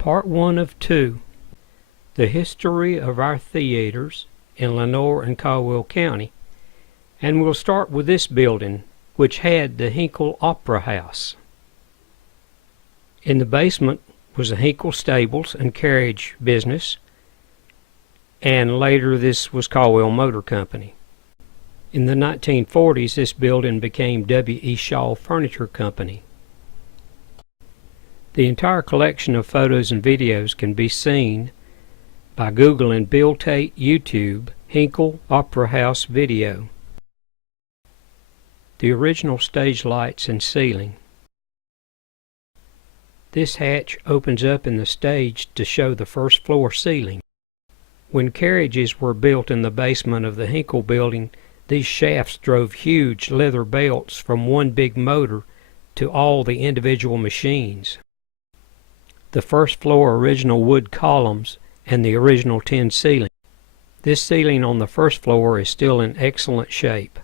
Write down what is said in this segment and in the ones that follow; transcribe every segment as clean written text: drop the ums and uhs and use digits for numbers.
Part 1 of 2. The history of our theaters in Lenoir and Caldwell County. And we'll start with this building, which had the Hinkle Opera House. In the basement was the Hinkle stables and carriage business, and later this was Caldwell Motor Company. In the 1940s, this building became W.E. Shaw Furniture Company. The entire collection of photos and videos can be seen by Googling Bill Tate YouTube Hinkle Opera House video. The original stage lights and ceiling. This hatch opens up in the stage to show the first floor ceiling. When carriages were built in the basement of the Hinkle building, these shafts drove huge leather belts from one big motor to all the individual machines. The first floor original wood columns and the original tin ceiling. This ceiling on the first floor is still in excellent shape.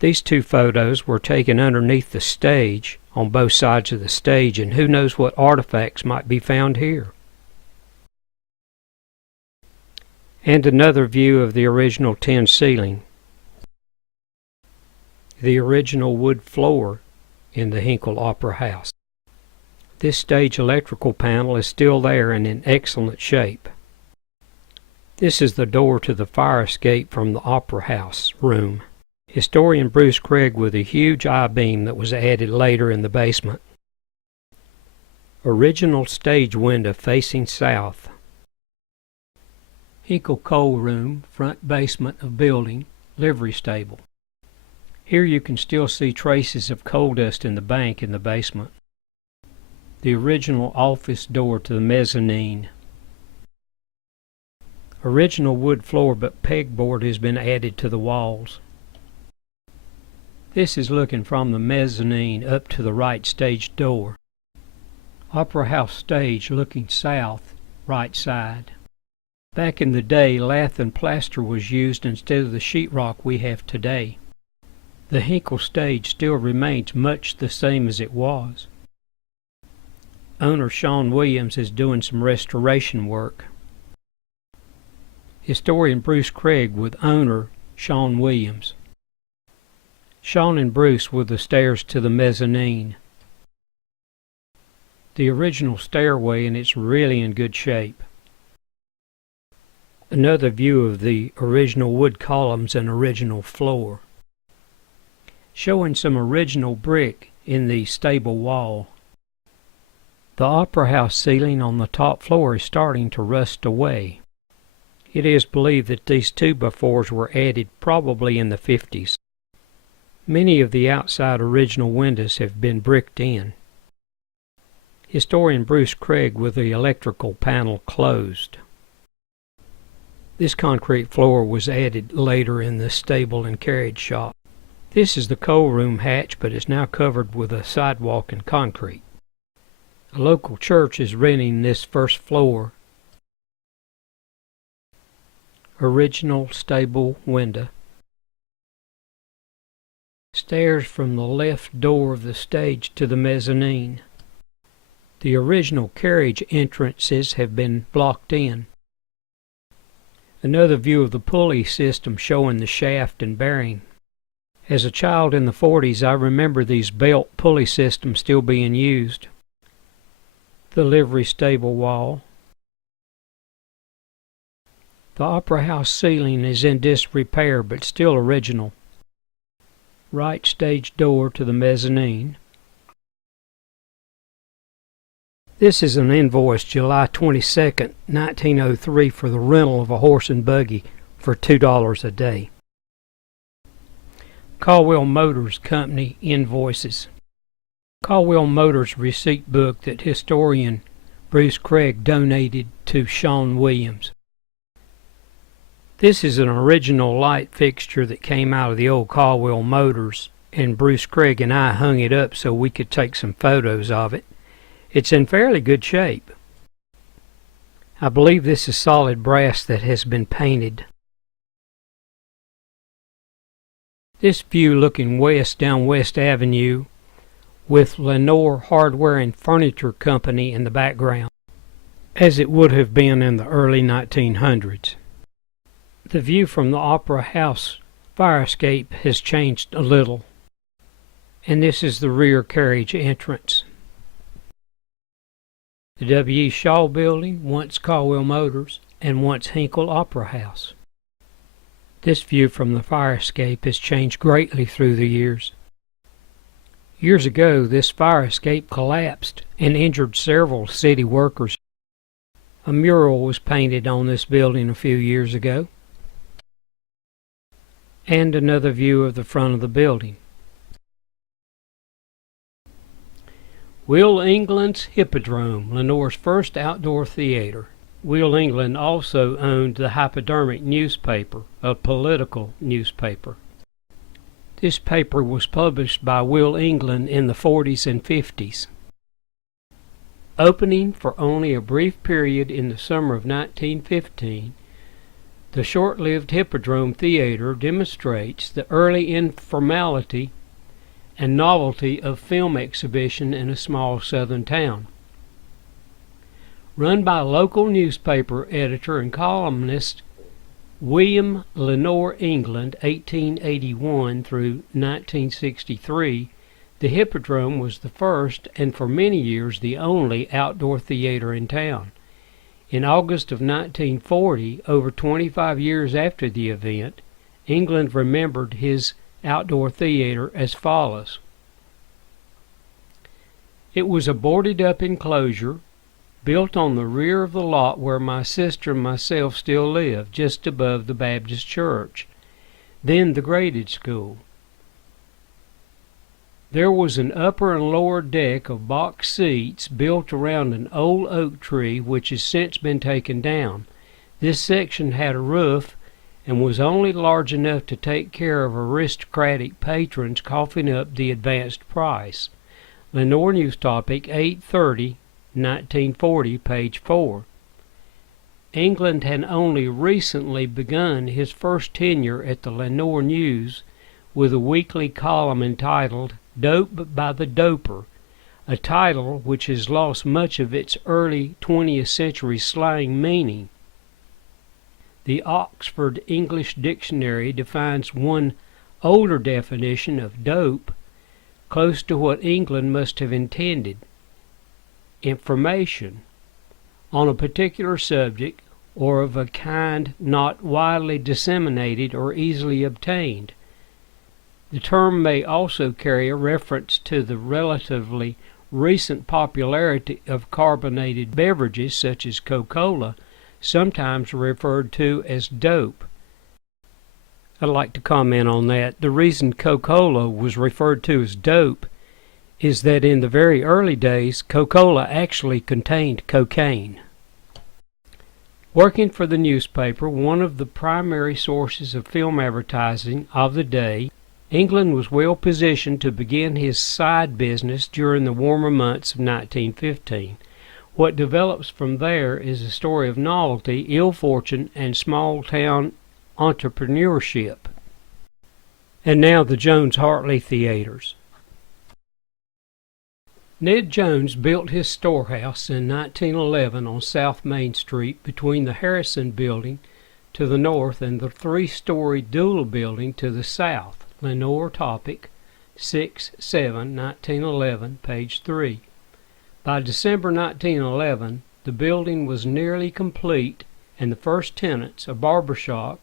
These two photos were taken underneath the stage on both sides of the stage, and who knows what artifacts might be found here. And another view of the original tin ceiling. The original wood floor in the Hinkle Opera House. This stage electrical panel is still there and in excellent shape. This is the door to the fire escape from the Opera House room. Historian Bruce Craig with a huge I-beam that was added later in the basement. Original stage window facing south. Hinkle coal room, front basement of building, livery stable. Here you can still see traces of coal dust in the bank in the basement. The original office door to the mezzanine. Original wood floor, but pegboard has been added to the walls. This is looking from the mezzanine up to the right stage door. Opera House stage looking south, right side. Back in the day, lath and plaster was used instead of the sheetrock we have today. The Hinkle stage still remains much the same as it was. Owner Sean Williams is doing some restoration work. Historian Bruce Craig with owner Sean Williams. Sean and Bruce with the stairs to the mezzanine. The original stairway, and it's really in good shape. Another view of the original wood columns and original floor. Showing some original brick in the stable wall. The Opera House ceiling on the top floor is starting to rust away. It is believed that these 2x4s were added probably in the 50s. Many of the outside original windows have been bricked in. Historian Bruce Craig with the electrical panel closed. This concrete floor was added later in the stable and carriage shop. This is the coal room hatch, but is now covered with a sidewalk and concrete. A local church is renting this first floor. Original stable window. Stairs from the left door of the stage to the mezzanine. The original carriage entrances have been blocked in. Another view of the pulley system showing the shaft and bearing. As a child in the 40s, I remember these belt pulley systems still being used. The livery stable wall. The Opera House ceiling is in disrepair but still original. Right stage door to the mezzanine. This is an invoice July 22nd, 1903 for the rental of a horse and buggy for $2 a day. Caldwell Motors Company invoices. Caldwell Motors receipt book that historian Bruce Craig donated to Sean Williams. This is an original light fixture that came out of the old Caldwell Motors, and Bruce Craig and I hung it up so we could take some photos of it. It's in fairly good shape. I believe this is solid brass that has been painted. This view looking west down West Avenue with Lenoir Hardware and Furniture Company in the background, as it would have been in the early 1900s. The view from the Opera House fire escape has changed a little, and this is the rear carriage entrance. The W. Shaw Building, once Caldwell Motors, and once Hinkle Opera House. This view from the fire escape has changed greatly through the years. Years ago, this fire escape collapsed and injured several city workers. A mural was painted on this building a few years ago. And another view of the front of the building. Will England's Hippodrome, Lenoir's first outdoor theater. Will England also owned the Hypodermic newspaper, a political newspaper. This paper was published by Will England in the 40s and 50s. Opening for only a brief period in the summer of 1915, the short-lived Hippodrome Theater demonstrates the early informality and novelty of film exhibition in a small southern town. Run by local newspaper editor and columnist William Lenoir England, 1881 through 1963, the Hippodrome was the first and for many years the only outdoor theater in town. In August of 1940, over 25 years after the event, England remembered his outdoor theater as follows. It was a boarded-up enclosure built on the rear of the lot where my sister and myself still live, just above the Baptist church, then the graded school. There was an upper and lower deck of box seats built around an old oak tree which has since been taken down. This section had a roof and was only large enough to take care of aristocratic patrons coughing up the advanced price. Lenoir News Topic, 8/30, 1940, page 4. England had only recently begun his first tenure at the Lenoir News with a weekly column entitled Dope by the Doper, a title which has lost much of its early 20th century slang meaning. The Oxford English Dictionary defines one older definition of dope, close to what England must have intended: information on a particular subject or of a kind not widely disseminated or easily obtained. The term may also carry a reference to the relatively recent popularity of carbonated beverages such as Coca-Cola, sometimes referred to as dope. I'd like to comment on that. The reason Coca-Cola was referred to as dope is that in the very early days, Coca-Cola actually contained cocaine. Working for the newspaper, one of the primary sources of film advertising of the day, England was well positioned to begin his side business during the warmer months of 1915. What develops from there is a story of novelty, ill fortune, and small-town entrepreneurship. And now the Jones-Hartley theaters. Ned Jones built his storehouse in 1911 on South Main Street between the Harrison Building to the north and the three-story Dual Building to the south. Lenoir Topic, 6/7/1911, page 3. By December 1911, the building was nearly complete, and the first tenants, a barber shop,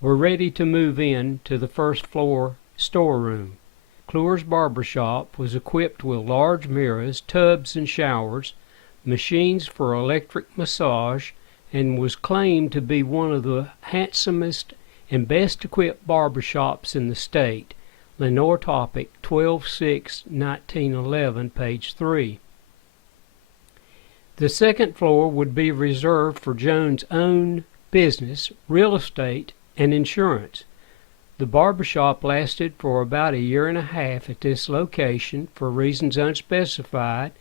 were ready to move in to the first-floor storeroom. McClure's barber shop was equipped with large mirrors, tubs and showers, machines for electric massage, and was claimed to be one of the handsomest and best-equipped barber shops in the state. Lenoir Topic, 12/6/1911, page 3. The second floor would be reserved for Jones' own business, real estate, and insurance. The barber shop lasted for about a year and a half at this location for reasons unspecified.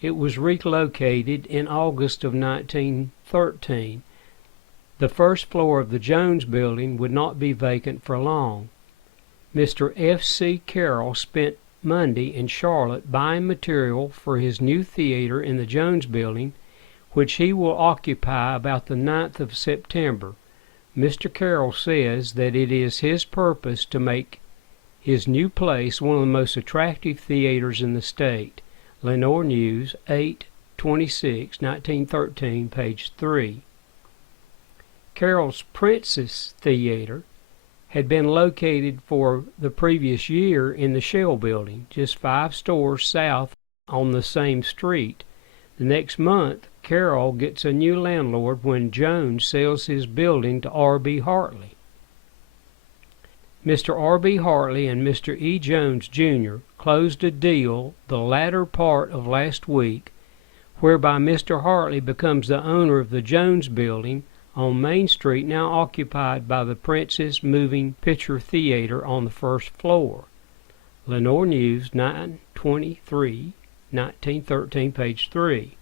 It was relocated in August of 1913. The first floor of the Jones Building would not be vacant for long. Mr. F. C. Carroll spent Monday in Charlotte buying material for his new theater in the Jones Building, which he will occupy about the 9th of September. Mr. Carroll says that it is his purpose to make his new place one of the most attractive theaters in the state. Lenoir News, 8/26/1913, page 3. Carroll's Princess Theater had been located for the previous year in the Shell Building, just 5 stores south on the same street. The next month, Carroll gets a new landlord when Jones sells his building to R.B. Hartley. Mr. R.B. Hartley and Mr. E. Jones, Jr. closed a deal the latter part of last week, whereby Mr. Hartley becomes the owner of the Jones Building on Main Street, now occupied by the Princess Moving Picture Theater on the first floor. Lenoir News, 9/23/1913, page 3.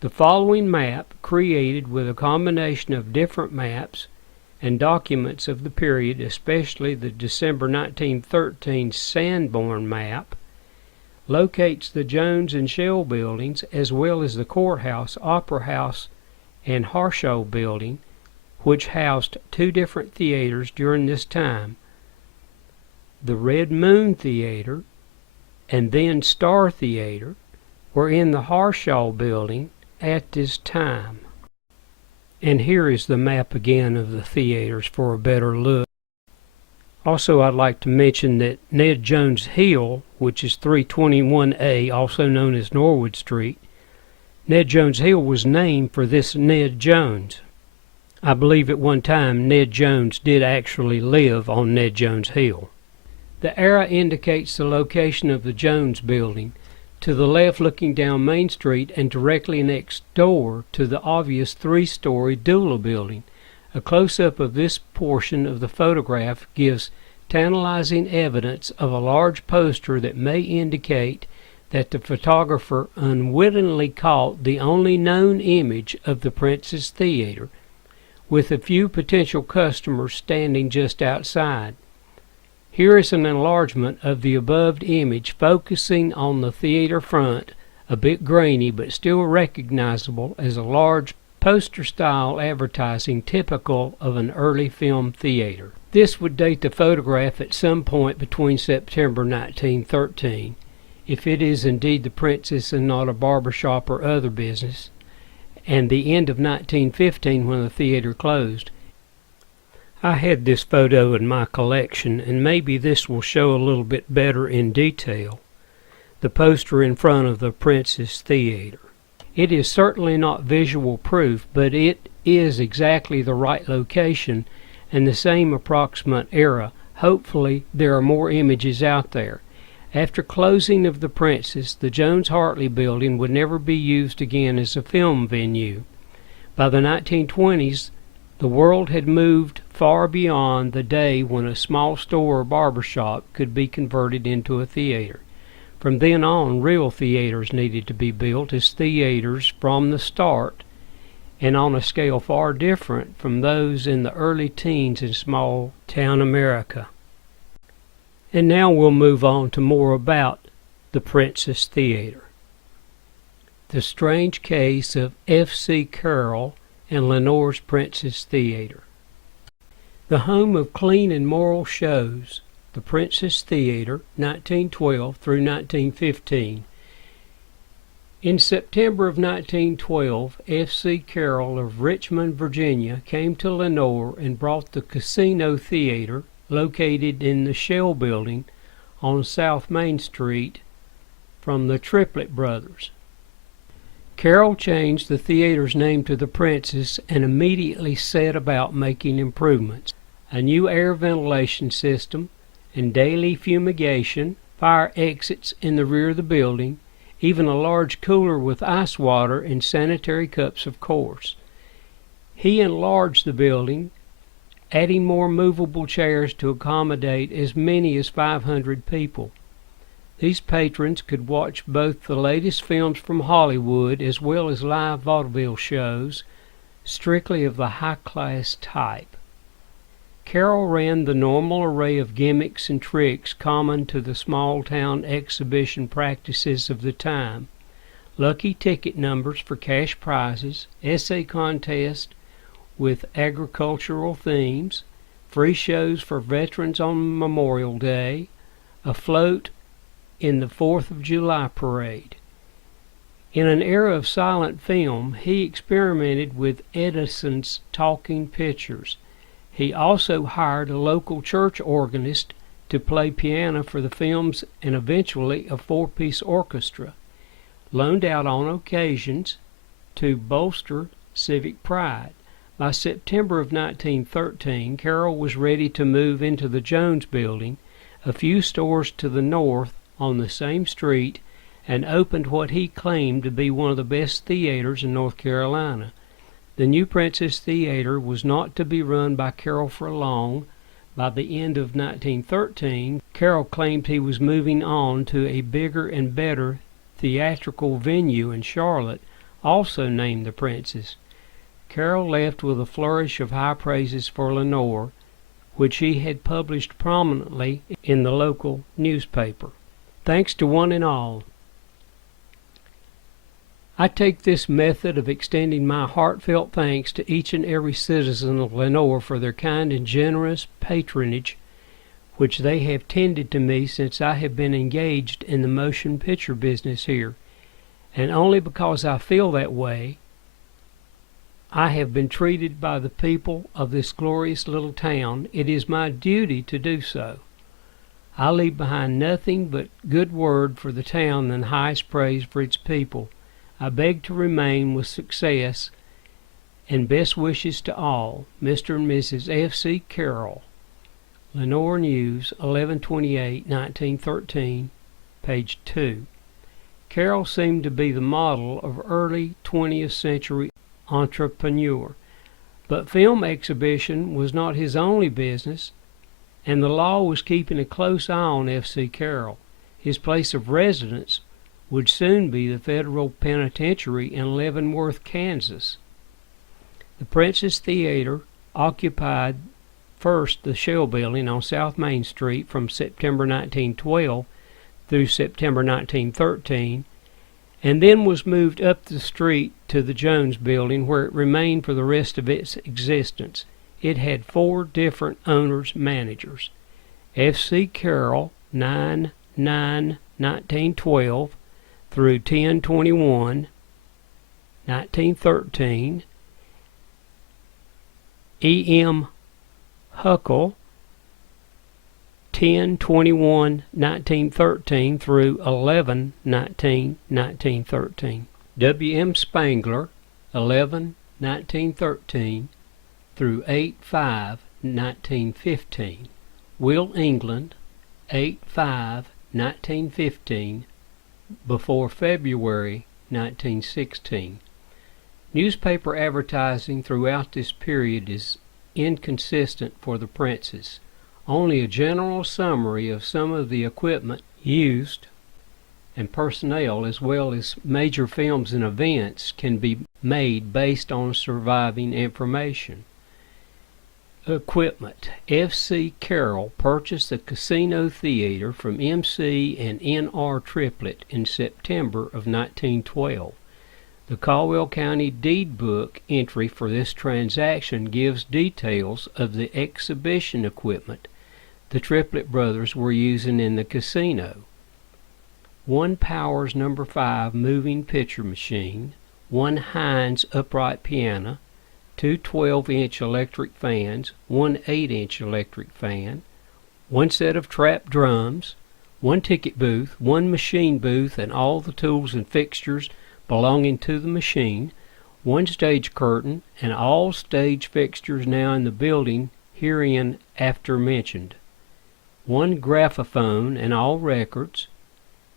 The following map, created with a combination of different maps and documents of the period, especially the December 1913 Sanborn map, locates the Jones and Shell buildings as well as the courthouse, opera house, and Harshaw building, which housed 2 different theaters during this time. The Red Moon Theater and then Star Theater were in the Harshaw building at this time. And here is the map again of the theaters for a better look. Also, I'd like to mention that Ned Jones Hill, which is 321A, also known as Norwood Street, Ned Jones Hill was named for this Ned Jones. I believe at one time Ned Jones did actually live on Ned Jones Hill. The arrow indicates the location of the Jones Building, to the left looking down Main Street and directly next door to the obvious 3-story Dula Building. A close-up of this portion of the photograph gives tantalizing evidence of a large poster that may indicate that the photographer unwittingly caught the only known image of the Princess Theater, with a few potential customers standing just outside. Here is an enlargement of the above image focusing on the theater front, a bit grainy but still recognizable as a large poster-style advertising typical of an early film theater. This would date the photograph at some point between September 1913, if it is indeed the Princess and not a barbershop or other business, and the end of 1915 when the theater closed. I had this photo in my collection, and maybe this will show a little bit better in detail the poster in front of the Princess Theater. It is certainly not visual proof, but it is exactly the right location and the same approximate era. Hopefully there are more images out there. After closing of the Princess, the Jones-Hartley building would never be used again as a film venue. By the 1920s, the world had moved far beyond the day when a small store or barbershop could be converted into a theater. From then on, real theaters needed to be built as theaters from the start, and on a scale far different from those in the early teens in small-town America. And now we'll move on to more about the Princess Theater. The strange case of F.C. Carroll and Lenoir's Princess Theater. The home of clean and moral shows, the Princess Theater, 1912 through 1915. In September of 1912, F.C. Carroll of Richmond, Virginia, came to Lenoir and brought the Casino Theater, located in the Shell Building on South Main Street, from the Triplet brothers. Carroll changed the theater's name to the Princess and immediately set about making improvements. A new air ventilation system and daily fumigation, fire exits in the rear of the building, even a large cooler with ice water and sanitary cups, of course. He enlarged the building, adding more movable chairs to accommodate as many as 500 people. These patrons could watch both the latest films from Hollywood as well as live vaudeville shows, strictly of the high-class type. Carroll ran the normal array of gimmicks and tricks common to the small-town exhibition practices of the time. Lucky ticket numbers for cash prizes, essay contest with agricultural themes, free shows for veterans on Memorial Day, a float in the 4th of July parade. In an era of silent film, he experimented with Edison's talking pictures. He also hired a local church organist to play piano for the films and eventually a 4-piece orchestra, loaned out on occasions to bolster civic pride. By September of 1913, Carroll was ready to move into the Jones Building, a few stores to the north on the same street, and opened what he claimed to be one of the best theaters in North Carolina. The new Princess Theater was not to be run by Carroll for long. By the end of 1913, Carroll claimed he was moving on to a bigger and better theatrical venue in Charlotte, also named the Princess. Carroll left with a flourish of high praises for Lenoir, which he had published prominently in the local newspaper. Thanks to one and all. I take this method of extending my heartfelt thanks to each and every citizen of Lenoir for their kind and generous patronage which they have tended to me since I have been engaged in the motion picture business here, and only because I feel that way I have been treated by the people of this glorious little town. It is my duty to do so. I leave behind nothing but good word for the town and highest praise for its people. I beg to remain with success and best wishes to all. Mr. and Mrs. F.C. Carroll. Lenoir News, 11/28/1913, page 2. Carroll seemed to be the model of early 20th century entrepreneur, but film exhibition was not his only business, and the law was keeping a close eye on F.C. Carroll. His place of residence would soon be the federal penitentiary in Leavenworth, Kansas. The Princess Theater occupied first the Shell Building on South Main Street from September 1912 through September 1913, and then was moved up the street to the Jones Building, where it remained for the rest of its existence. It had 4 different owners-managers. F.C. Carroll, 9/9/1912 through 10/21/1913, E.M. Hinkle, 10/21/1913 through 11/19/1913. W.M. Spangler, 11/1913 through 8/5/1915. Will England, 8/5/1915 before February 1916. Newspaper advertising throughout this period is inconsistent for the Princess. Only a general summary of some of the equipment used and personnel, as well as major films and events, can be made based on surviving information. Equipment. F.C. Carroll purchased the Casino Theater from M.C. and N.R. Triplett in September of 1912. The Caldwell County deed book entry for this transaction gives details of the exhibition equipment the Triplett brothers were using in the casino. 1 Powers No. 5 moving picture machine, 1 Hines upright piano, 2 12-inch electric fans, 1 8-inch electric fan, 1 set of trap drums, 1 ticket booth, 1 machine booth and all the tools and fixtures belonging to the machine, 1 stage curtain, and all stage fixtures now in the building herein after mentioned, 1 graphophone and all records,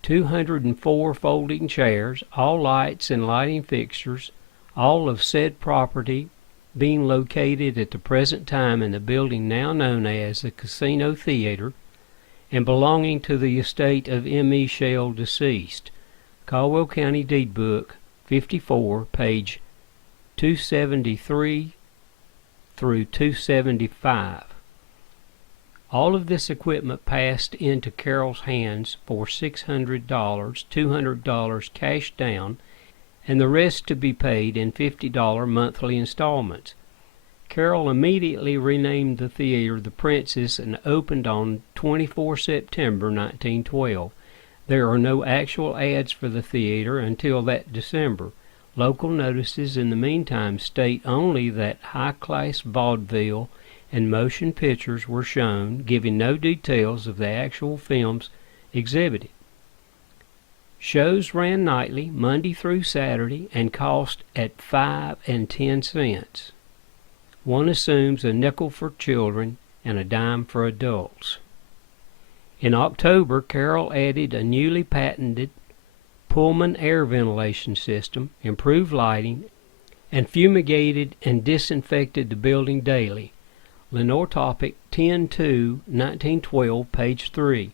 204 folding chairs, all lights and lighting fixtures, all of said property being located at the present time in the building now known as the Casino Theater and belonging to the estate of M.E. Shell, deceased. Caldwell County Deed Book 54, page 273 through 275. All of this equipment passed into Carroll's hands for $600, $200 cash down, and the rest to be paid in $50 monthly installments. Carroll immediately renamed the theater the Princess and opened on 24 September 1912. There are no actual ads for the theater until that December. Local notices in the meantime state only that high-class vaudeville and motion pictures were shown, giving no details of the actual films exhibited. Shows ran nightly, Monday through Saturday, and cost at 5 and 10 cents. One assumes a nickel for children and a dime for adults. In October, Carroll added a newly patented Pullman air ventilation system, improved lighting, and fumigated and disinfected the building daily. Lenoir Topic 10/2/1912, page 3.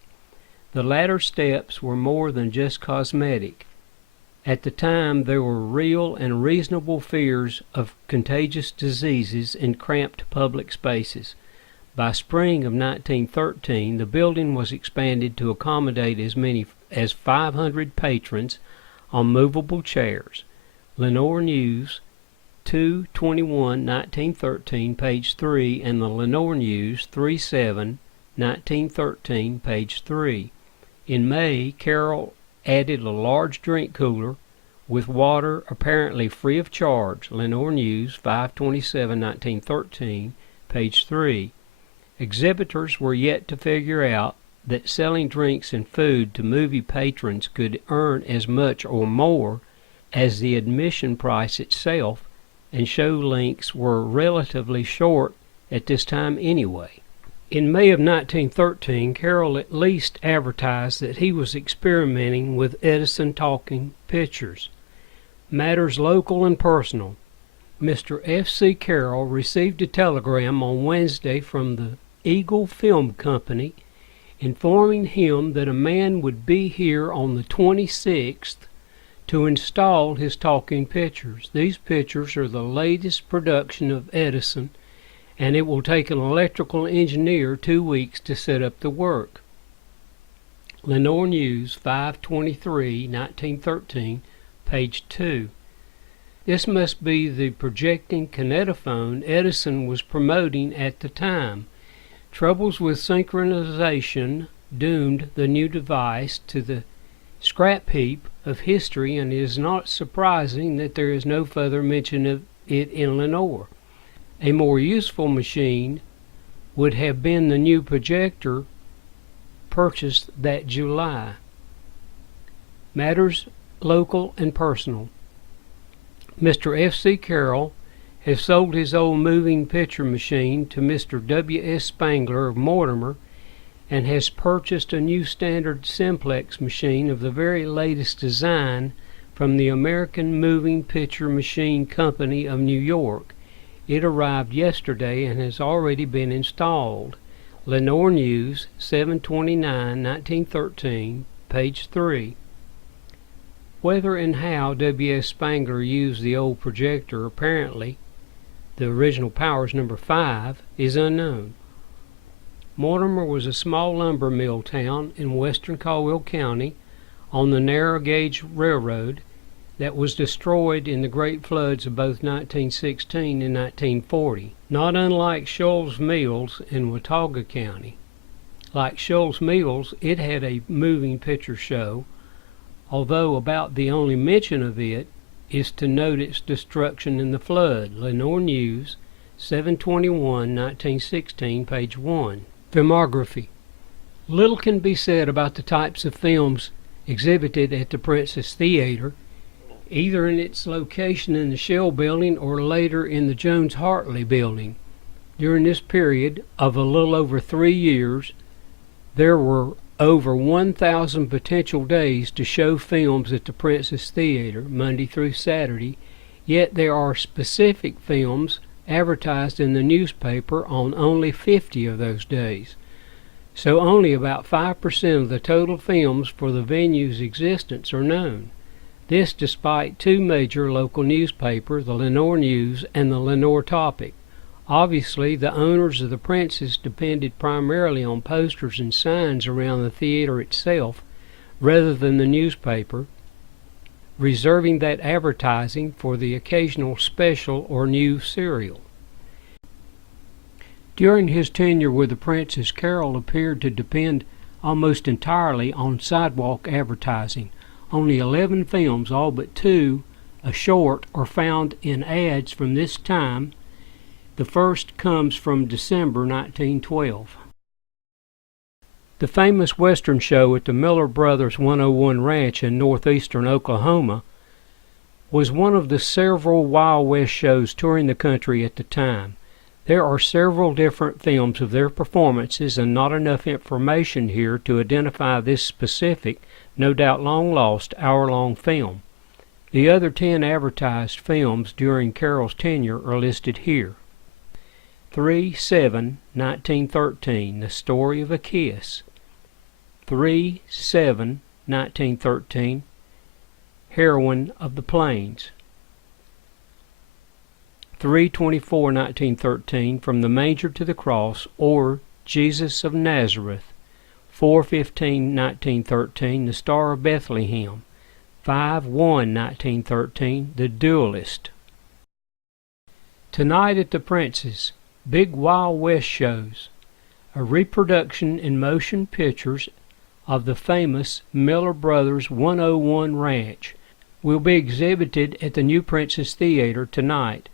The latter steps were more than just cosmetic. At the time, there were real and reasonable fears of contagious diseases in cramped public spaces. By spring of 1913, the building was expanded to accommodate as many as 500 patrons on movable chairs. Lenoir News 2/21/1913, page 3, and the Lenoir News 3/7/1913, page 3. In May, Carroll added a large drink cooler with water apparently free of charge. Lenoir News 5/27/1913, page 3. Exhibitors were yet to figure out that selling drinks and food to movie patrons could earn as much or more as the admission price itself, and show lengths were relatively short at this time anyway. In May of 1913, Carroll at least advertised that he was experimenting with Edison talking pictures. Matters local and personal. Mr. F.C. Carroll received a telegram on Wednesday from the Eagle Film Company informing him that a man would be here on the 26th to install his talking pictures. These pictures are the latest production of Edison, and it will take an electrical engineer 2 weeks to set up the work. Lenoir News 5/23/1913, page 2. This must be the projecting kinetophone Edison was promoting at the time. Troubles with synchronization doomed the new device to the scrap heap of history, and it is not surprising that there is no further mention of it in Lenoir. A more useful machine would have been the new projector purchased that July. Matters local and personal. Mr. F.C. Carroll has sold his old moving picture machine to Mr. W.S. Spangler of Mortimer and has purchased a new standard simplex machine of the very latest design from the American Moving Picture Machine Company of New York. It arrived yesterday and has already been installed. Lenoir News 7/29/1913, page 3. Whether and how W.S. Spangler used the old projector, apparently the original Powers No. 5, is unknown. Mortimer was a small lumber mill town in western Caldwell County on the narrow gauge railroad that was destroyed in the great floods of both 1916 and 1940, not unlike Shoals Mills in Watauga County. Like Shoals Mills, it had a moving picture show, although about the only mention of it is to note its destruction in the flood. Lenoir News 7/21/1916, page 1. Filmography. Little can be said about the types of films exhibited at the Princess Theater, either in its location in the Shell Building or later in the Jones Hartley Building. During this period of a little over 3 years, there were over 1,000 potential days to show films at the Princess Theater, Monday through Saturday, yet there are specific films advertised in the newspaper on only 50 of those days. So only about 5% of the total films for the venue's existence are known. This despite two major local newspapers, the Lenoir News and the Lenoir Topic, Obviously, the owners of the Princess depended primarily on posters and signs around the theater itself rather than the newspaper, reserving that advertising for the occasional special or new serial. During his tenure with the Princess, Carroll appeared to depend almost entirely on sidewalk advertising. Only 11 films, all but 2, a short, are found in ads from this time. The first comes from December 1912. The famous Western show at the Miller Brothers 101 Ranch in northeastern Oklahoma was one of the several Wild West shows touring the country at the time. There are several different films of their performances and not enough information here to identify this specific, no doubt long-lost, hour-long film. The other 10 advertised films during Carroll's tenure are listed here. 3/7/1913, The Story of a Kiss. 3/7/1913, Heroine of the Plains. 3/24/1913, From the Manger to the Cross, or Jesus of Nazareth. 4/15/1913, The Star of Bethlehem. 5/1/1913, The Duelist. Tonight at the Princess, Big Wild West Shows, a reproduction in motion pictures of the famous Miller Brothers 101 Ranch, will be exhibited at the New Princess Theater tonight.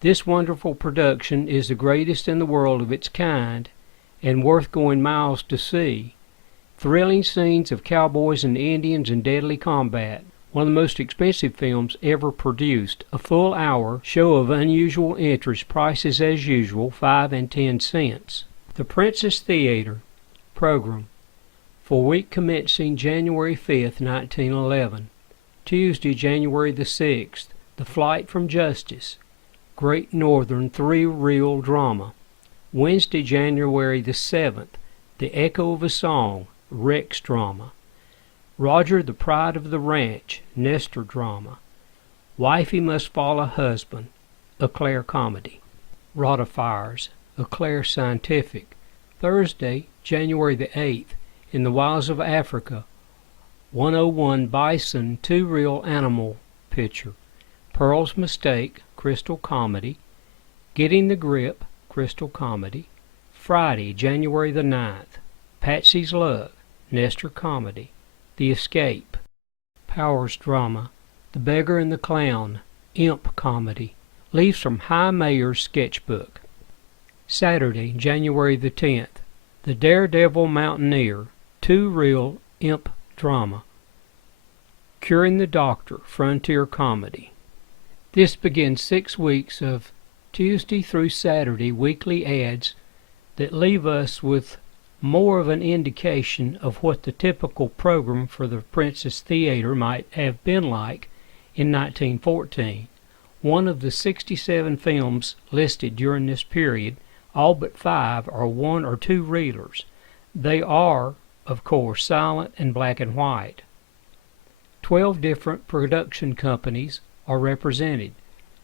This wonderful production is the greatest in the world of its kind and worth going miles to see. Thrilling scenes of cowboys and Indians in deadly combat. One of the most expensive films ever produced. A full hour show of unusual interest. Prices as usual, 5 and 10 cents. The Princess Theater program for week commencing January 5th, 1911. Tuesday, January the 6th, The Flight from Justice, Great Northern 3-reel drama. Wednesday, January the 7th, The Echo of a Song, Rex drama. Roger the Pride of the Ranch, Nestor drama. Wifey Must Follow Husband, Eclair comedy. Rotifiers, Eclair scientific. Thursday, January the 8th, In the Wilds of Africa, 101 Bison 2-reel animal picture. Pearl's Mistake, Crystal comedy. Getting the Grip, Crystal comedy. Friday, January the 9th, Patsy's Love, Nestor comedy. The Escape, Powers drama. The Beggar and the Clown, Imp comedy. Leaves from High Mayor's sketchbook. Saturday, January the 10th, The Daredevil Mountaineer, 2-reel imp drama. Curing the Doctor, Frontier comedy. This begins 6 weeks of Tuesday through Saturday weekly ads that leave us with more of an indication of what the typical program for the Princess Theater might have been like in 1914. One of the 67 films listed during this period, all but 5 are 1 or 2 reelers. They are, of course, silent and black and white. 12 different production companies are represented.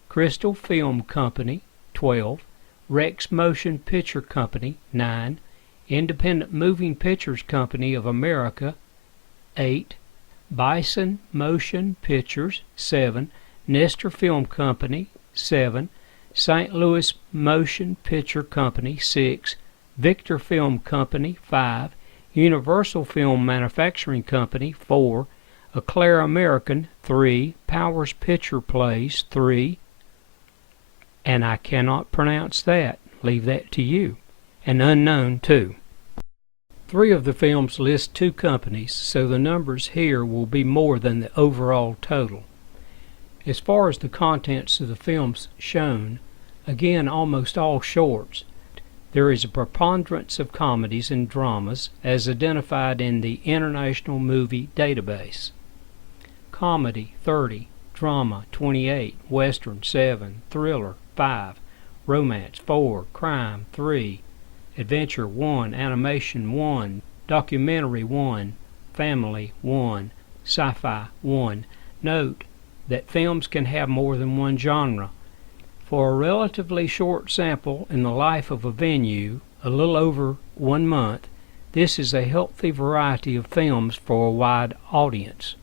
Crystal Film Company, 12. Rex Motion Picture Company, 9. Independent Moving Pictures Company of America, 8. Bison Motion Pictures, 7. Nestor Film Company, 7. St. Louis Motion Picture Company, 6. Victor Film Company, 5. Universal Film Manufacturing Company, 4. Eclair American, 3. Powers Picture Plays, 3. And I cannot pronounce that. Leave that to you. An unknown, 2. 3 of the films list 2 companies, so the numbers here will be more than the overall total. As far as the contents of the films shown, again almost all shorts. There is a preponderance of comedies and dramas as identified in the International Movie Database. Comedy 30, drama 28, western 7, thriller 5, romance 4, crime 3, adventure 1, animation 1, documentary 1, family 1, sci-fi 1. Note that films can have more than one genre. For a relatively short sample in the life of a venue, a little over 1 month, this is a healthy variety of films for a wide audience.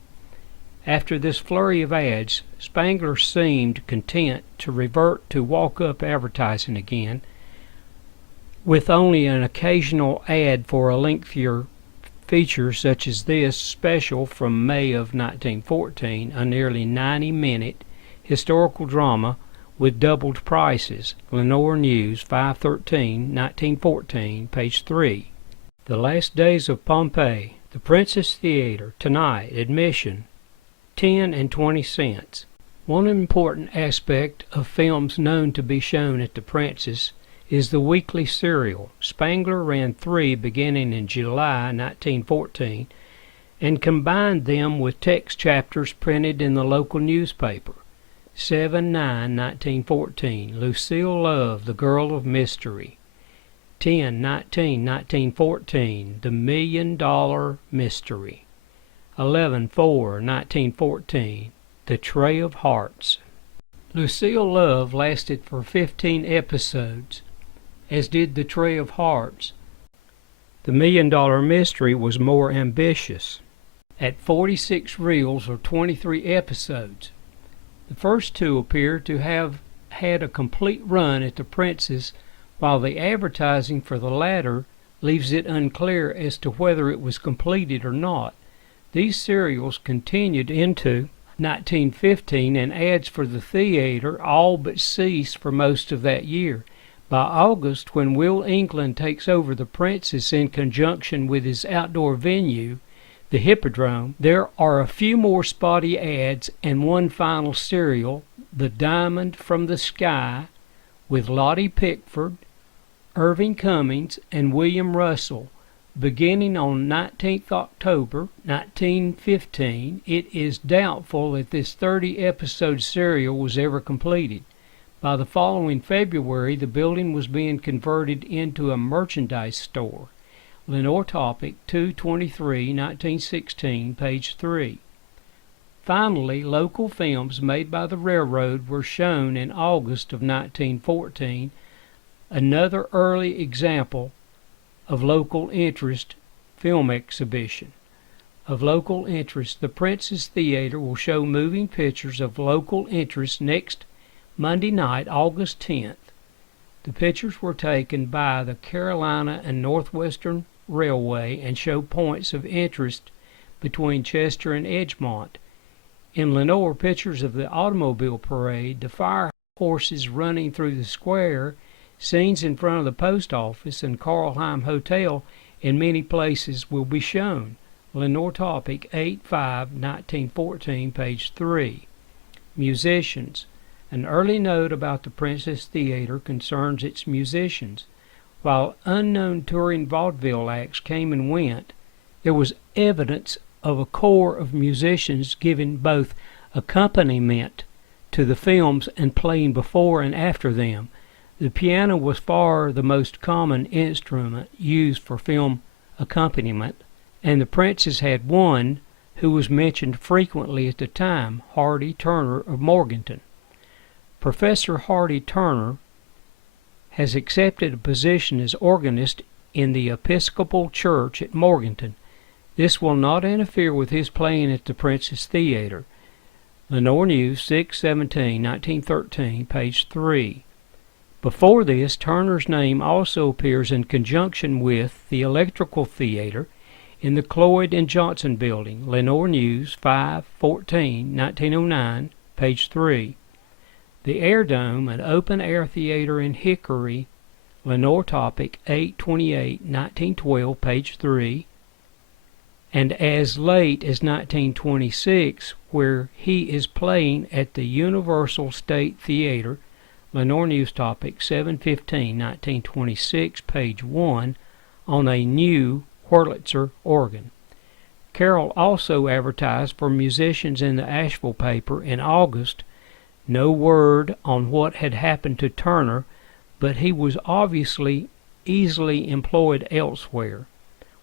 After this flurry of ads, Spangler seemed content to revert to walk-up advertising again, with only an occasional ad for a lengthier feature such as this special from May of 1914, a nearly 90-minute historical drama with doubled prices. Lenoir News, 5/13/1914, page 3. The Last Days of Pompeii, the Princess Theater, tonight, admission 10 and 20 cents. One important aspect of films known to be shown at the Princess is the weekly serial. Spangler ran 3 beginning in July 1914 and combined them with text chapters printed in the local newspaper. 7/9/1914, Lucille Love, The Girl of Mystery. 10/19/1914, The $1,000,000 Mystery. 11/4/1914, The Tray of Hearts. Lucille Love lasted for 15 episodes, as did The Tray of Hearts. The $1,000,000 Mystery was more ambitious, at 46 reels or 23 episodes. The first 2 appear to have had a complete run at the Princess, while the advertising for the latter leaves it unclear as to whether it was completed or not. These serials continued into 1915, and ads for the theater all but ceased for most of that year. By August, when Will England takes over the Princess in conjunction with his outdoor venue, the Hippodrome, there are a few more spotty ads and one final serial, The Diamond from the Sky, with Lottie Pickford, Irving Cummings, and William Russell. Beginning on 19th October 1915, it is doubtful that this 30-episode serial was ever completed. By the following February, the building was being converted into a merchandise store. Lenoir Topic, 2/23/1916, page 3. Finally, local films made by the railroad were shown in August of 1914, another early example of local interest film exhibition. Of local interest, the Princess Theater will show moving pictures of local interest next Monday night, August 10th. The pictures were taken by the Carolina and Northwestern Railway and show points of interest between Chester and Edgemont. In Lenoir, pictures of the automobile parade, the fire horses running through the square, scenes in front of the post office and Carlheim Hotel in many places will be shown. Lenoir Topic, 8/5/1914, page 3. Musicians. An early note about the Princess Theater concerns its musicians. While unknown touring vaudeville acts came and went, there was evidence of a corps of musicians giving both accompaniment to the films and playing before and after them. The piano was far the most common instrument used for film accompaniment, and the Princess had one who was mentioned frequently at the time, Hardy Turner of Morganton. Professor Hardy Turner has accepted a position as organist in the Episcopal Church at Morganton. This will not interfere with his playing at the Princess Theater. Lenoir News, 6/17/1913, page 3. Before this, Turner's name also appears in conjunction with the Electrical Theater in the Cloyd and Johnson Building. Lenoir News, 5/14/1909, page 3. The Air Dome, an open-air theater in Hickory. Lenoir Topic, 8/28/1912, page 3. And as late as 1926, where he is playing at the Universal State Theater. Lenoir News Topic, 7/15/1926, page 1, on a new Wurlitzer organ. Carroll also advertised for musicians in the Asheville paper in August. No word on what had happened to Turner, but he was obviously easily employed elsewhere.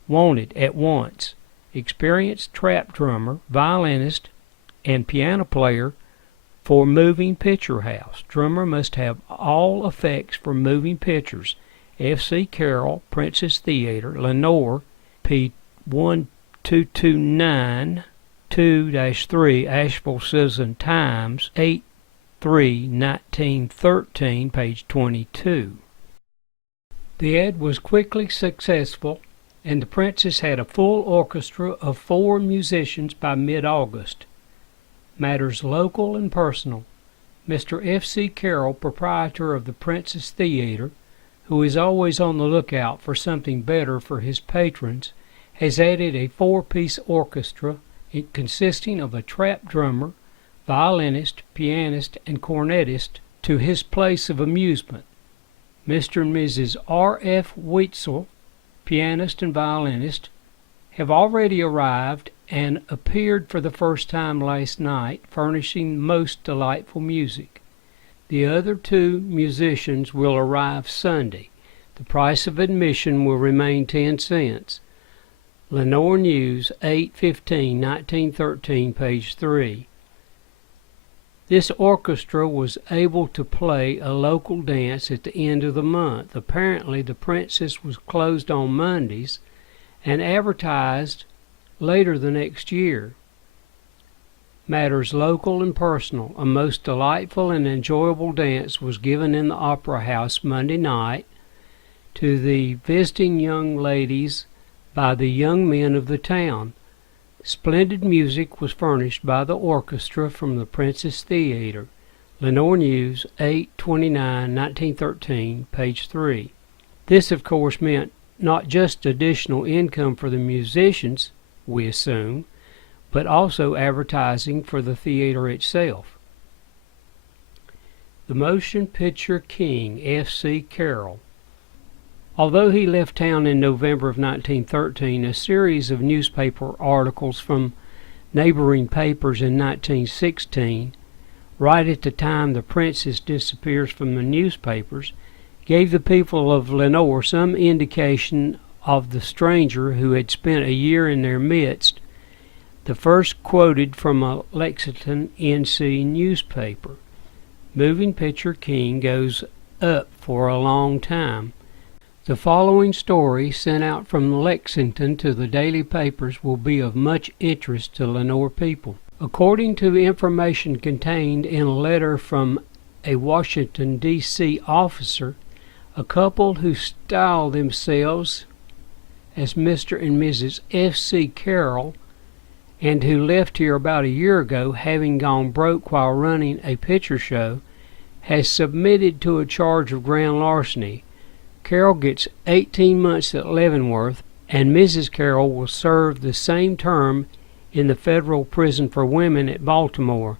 Wanted at once. Experienced trap drummer, violinist, and piano player for moving picture house. Drummer must have all effects for moving pictures. F.C. Carroll, Princess Theater, Lenoir, P. 1229-2-3, Asheville Citizen Times, 8/3/1913, page 22. The ad was quickly successful, and the Princess had a full orchestra of 4 musicians by mid-August. Matters local and personal. Mr. F.C. Carroll, proprietor of the Princess Theater, who is always on the lookout for something better for his patrons, has added a 4-piece orchestra consisting of a trap drummer, violinist, pianist, and cornetist to his place of amusement. Mr. and Mrs. R.F. Weitzel, pianist and violinist, have already arrived and appeared for the first time last night, furnishing most delightful music. The other 2 musicians will arrive Sunday. The price of admission will remain 10 cents. Lenoir News, 8/15/1913, page 3. This orchestra was able to play a local dance at the end of the month. Apparently, the Princess was closed on Mondays and advertised later the next year. Matters local and personal. A most delightful and enjoyable dance was given in the Opera House Monday night to the visiting young ladies by the young men of the town. Splendid music was furnished by the orchestra from the Princess Theater. Lenoir News, 8/29/1913, page 3. This, of course, meant not just additional income for the musicians, we assume, but also advertising for the theater itself. The Motion Picture King, F.C. Carroll. Although he left town in November of 1913, a series of newspaper articles from neighboring papers in 1916, right at the time the Princess disappears from the newspapers, gave the people of Lenoir some indication of the stranger who had spent a year in their midst. The first quoted from a Lexington, N.C. newspaper. Moving Picture King goes up for a long time. The following story, sent out from Lexington to the daily papers, will be of much interest to Lenoir people. According to the information contained in a letter from a Washington, D.C. officer, a couple who style themselves as Mr. and Mrs. F.C. Carroll, and who left here about a year ago, having gone broke while running a picture show, has submitted to a charge of grand larceny. Carroll gets 18 months at Leavenworth, and Mrs. Carroll will serve the same term in the federal prison for women at Baltimore.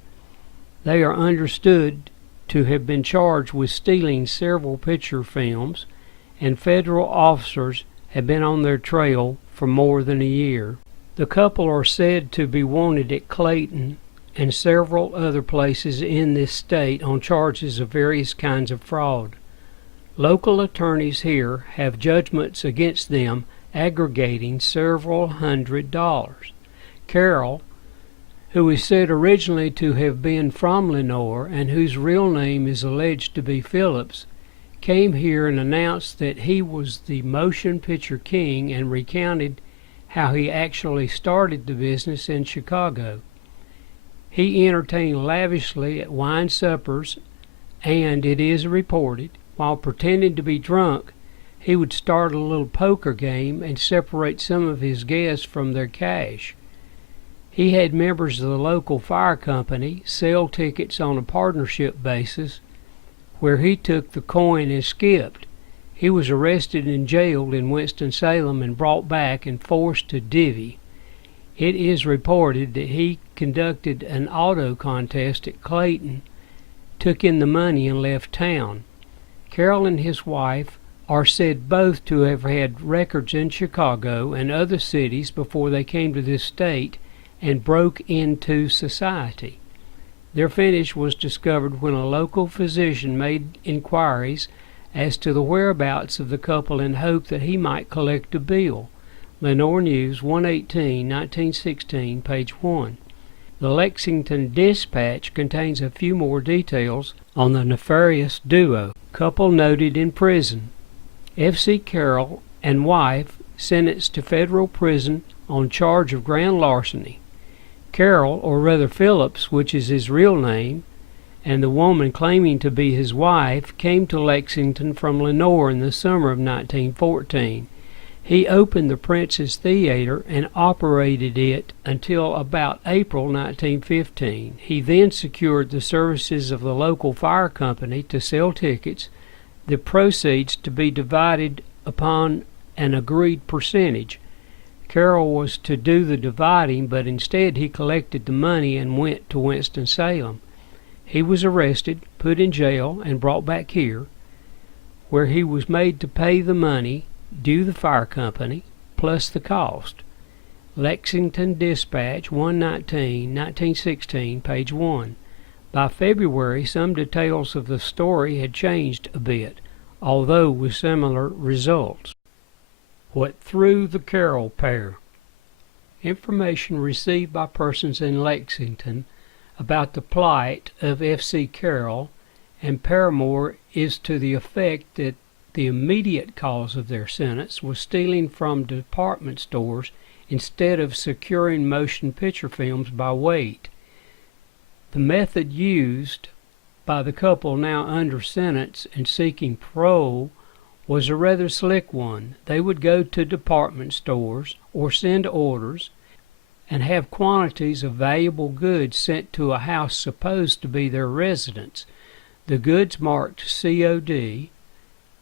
They are understood to have been charged with stealing several picture films, and federal officers have been on their trail for more than a year. The couple are said to be wanted at Clayton and several other places in this state on charges of various kinds of fraud. Local attorneys here have judgments against them aggregating several $100s. Carroll, who is said originally to have been from Lenoir and whose real name is alleged to be Phillips, came here and announced that he was the motion picture king and recounted how he actually started the business in Chicago. He entertained lavishly at wine suppers, and it is reported, while pretending to be drunk, he would start a little poker game and separate some of his guests from their cash. He had members of the local fire company sell tickets on a partnership basis, where he took the coin and skipped. He was arrested and jailed in Winston-Salem and brought back and forced to divvy. It is reported that he conducted an auto contest at Clayton, took in the money, and left town. Carroll and his wife are said both to have had records in Chicago and other cities before they came to this state and broke into society. Their finish was discovered when a local physician made inquiries as to the whereabouts of the couple in hope that he might collect a bill. Lenoir News, 1/18/1916, page 1. The Lexington Dispatch contains a few more details on the nefarious duo. Couple noted in prison. F.C. Carroll and wife sentenced to federal prison on charge of grand larceny. Carroll, or rather Phillips, which is his real name, and the woman claiming to be his wife, came to Lexington from Lenoir in the summer of 1914. He opened the Princess Theater and operated it until about April 1915. He then secured the services of the local fire company to sell tickets, the proceeds to be divided upon an agreed percentage. Carroll was to do the dividing, but instead he collected the money and went to Winston-Salem. He was arrested, put in jail, and brought back here, where he was made to pay the money due the fire company, plus the cost. Lexington Dispatch, 119, 1916, page 1. By February, some details of the story had changed a bit, although with similar results. What threw the Carroll pair? Information received by persons in Lexington about the plight of F.C. Carroll and Paramore is to the effect that the immediate cause of their sentence was stealing from department stores instead of securing motion picture films by weight. The method used by the couple now under sentence and seeking parole was a rather slick one. They would go to department stores or send orders and have quantities of valuable goods sent to a house supposed to be their residence, the goods marked COD,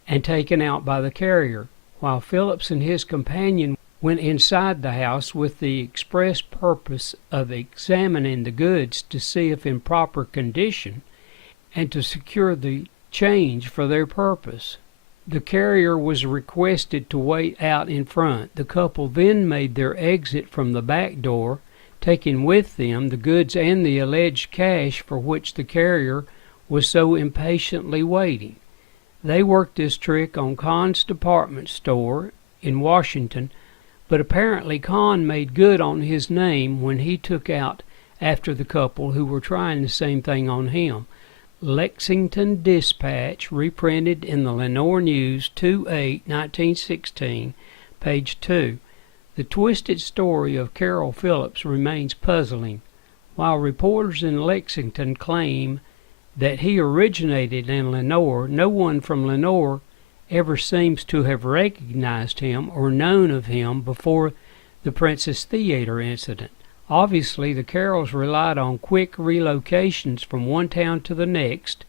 and taken out by the carrier, while Phillips and his companion went inside the house with the express purpose of examining the goods to see if in proper condition and to secure the change for their purpose. The carrier was requested to wait out in front. The couple then made their exit from the back door, taking with them the goods and the alleged cash for which the carrier was so impatiently waiting. They worked this trick on Kahn's department store in Washington, but apparently Kahn made good on his name when he took out after the couple who were trying the same thing on him. Lexington Dispatch, reprinted in the Lenoir News, 2/8/1916, page 2. The twisted story of Carroll Phillips remains puzzling. While reporters in Lexington claim that he originated in Lenoir, no one from Lenoir ever seems to have recognized him or known of him before the Princess Theater incident. Obviously, the Carrolls relied on quick relocations from one town to the next,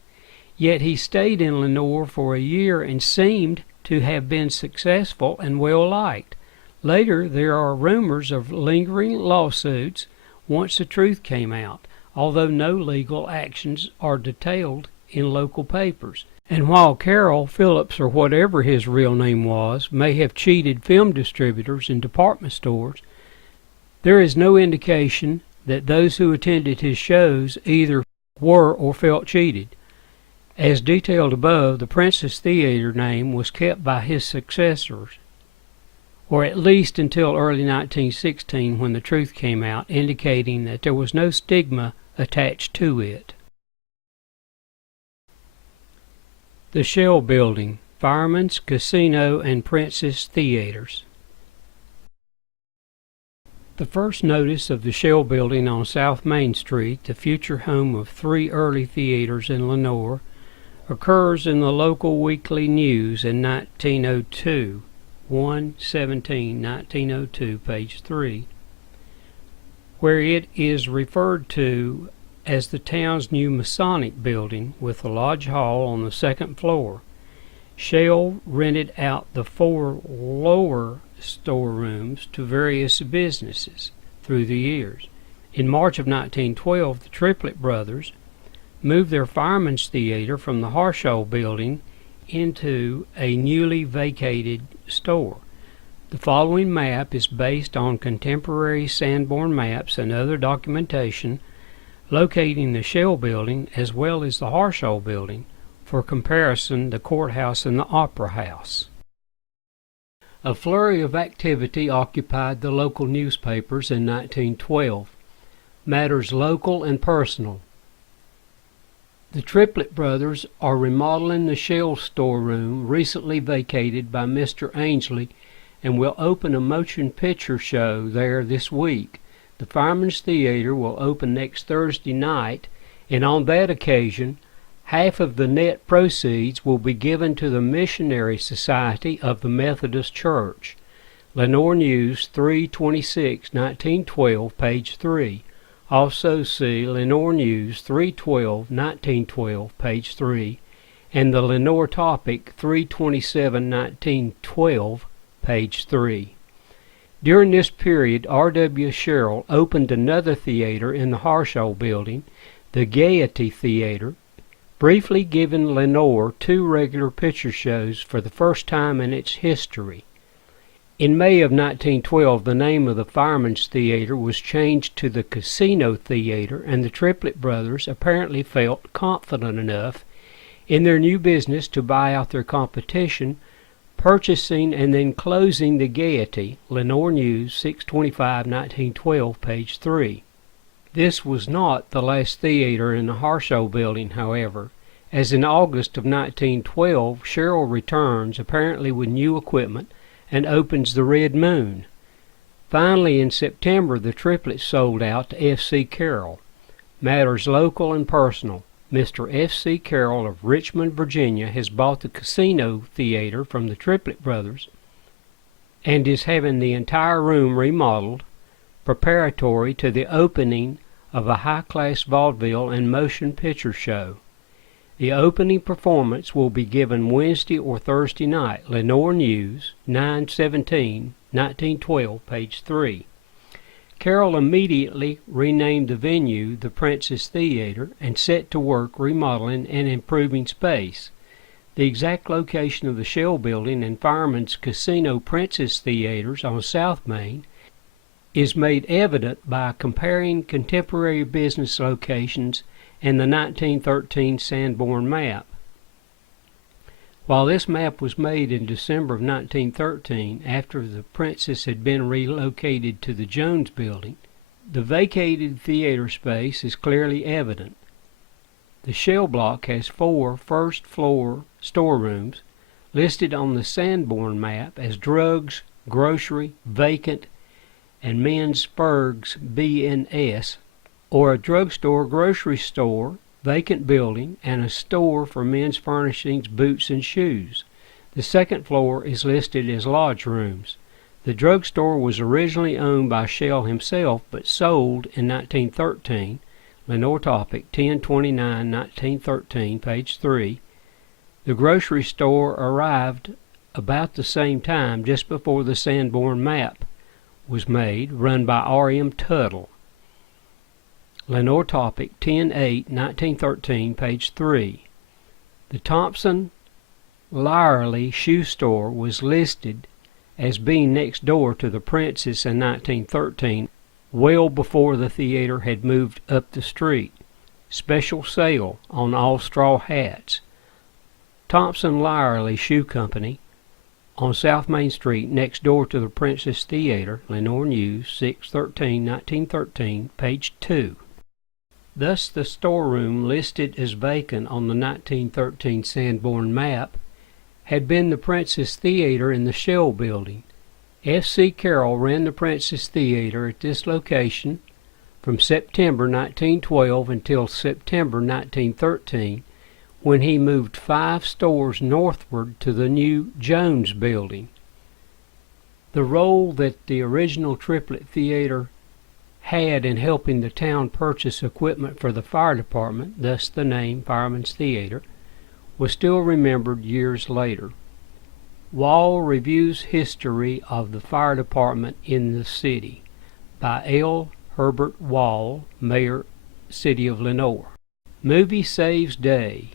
yet he stayed in Lenoir for a year and seemed to have been successful and well liked. Later, there are rumors of lingering lawsuits once the truth came out, although no legal actions are detailed in local papers. And while Carroll Phillips, or whatever his real name was, may have cheated film distributors and department stores, there is no indication that those who attended his shows either were or felt cheated. As detailed above, the Princess Theater name was kept by his successors, or at least until early 1916 when the truth came out, indicating that there was no stigma attached to it. The Shell Building, Fireman's Casino and Princess Theaters. The first notice of the Shell Building on South Main Street, the future home of 3 early theaters in Lenoir, occurs in the local weekly news in 1902, 1/17/1902, page 3, where it is referred to as the town's new Masonic building with a lodge hall on the 2nd floor. Shell rented out the 4 lower storerooms to various businesses through the years. In March of 1912, the Triplet brothers moved their Fireman's Theater from the Harshaw building into a newly vacated store. The following map is based on contemporary Sanborn maps and other documentation locating the Shell Building as well as the Harshaw building. For comparison, the courthouse and the opera house. A flurry of activity occupied the local newspapers in 1912. Matters local and personal. The Triplet brothers are remodeling the Shell storeroom recently vacated by Mr. Ainsley and will open a motion picture show there this week. The Fireman's Theater will open next Thursday night, and on that occasion, half of the net proceeds will be given to the Missionary Society of the Methodist Church. Lenoir News, 3/26/1912, page 3. Also see Lenoir News, 3/12/1912, page 3, and the Lenoir Topic, 3/27/1912, page 3. During this period, R.W. Sherrill opened another theater in the Harshaw building, the Gaiety Theater, briefly giving Lenoir 2 regular picture shows for the first time in its history. In May of 1912, the name of the Fireman's Theater was changed to the Casino Theater, and the Triplet brothers apparently felt confident enough in their new business to buy out their competition, purchasing and then closing the Gaiety. Lenoir News, 6/25/1912, page 3. This was not the last theater in the Harshaw building, however, as in August of 1912, Sherrill returns, apparently with new equipment, and opens the Red Moon. Finally, in September, the Triplets sold out to F.C. Carroll. Matters local and personal. Mr. F.C. Carroll of Richmond, Virginia, has bought the Casino Theater from the Triplet brothers and is having the entire room remodeled, preparatory to the opening of a high-class vaudeville and motion picture show. The opening performance will be given Wednesday or Thursday night. Lenoir News, 9/17/1912, page 3. Carroll immediately renamed the venue the Princess Theater and set to work remodeling and improving space. The exact location of the Shell Building and Fireman's Casino Princess Theaters on South Main is made evident by comparing contemporary business locations and the 1913 Sanborn map. While this map was made in December of 1913, after the Princess had been relocated to the Jones Building, the vacated theater space is clearly evident. The Shell block has 4 first-floor storerooms listed on the Sanborn map as drugs, grocery, vacant, and men's Spurgs B&S, or a drugstore, grocery store, vacant building, and a store for men's furnishings, boots, and shoes. The second floor is listed as lodge rooms. The drugstore was originally owned by Shell himself, but sold in 1913. Lenoir Topic, 10/29/1913, page 3. The grocery store arrived about the same time, just before the Sanborn map was made, run by R.M. Tuttle. Lenoir Topic, 10/8/1913, page 3. The Thompson Lyerly shoe store was listed as being next door to the Princess in 1913, well before the theater had moved up the street. Special sale on all straw hats. Thompson Lyerly Shoe Company on South Main Street, next door to the Princess Theater. Lenoir News, 6/13/1913, page 2. Thus the storeroom listed as vacant on the 1913 Sanborn map had been the Princess Theater in the Shell Building. F.C. Carroll ran the Princess Theater at this location from September 1912 until September 1913, when he moved 5 stores northward to the new Jones Building. The role that the original Triplet Theater had in helping the town purchase equipment for the fire department, thus the name Fireman's Theater, was still remembered years later. Wall reviews history of the fire department in the city by L. Herbert Wall, Mayor, City of Lenoir. Movie saves day.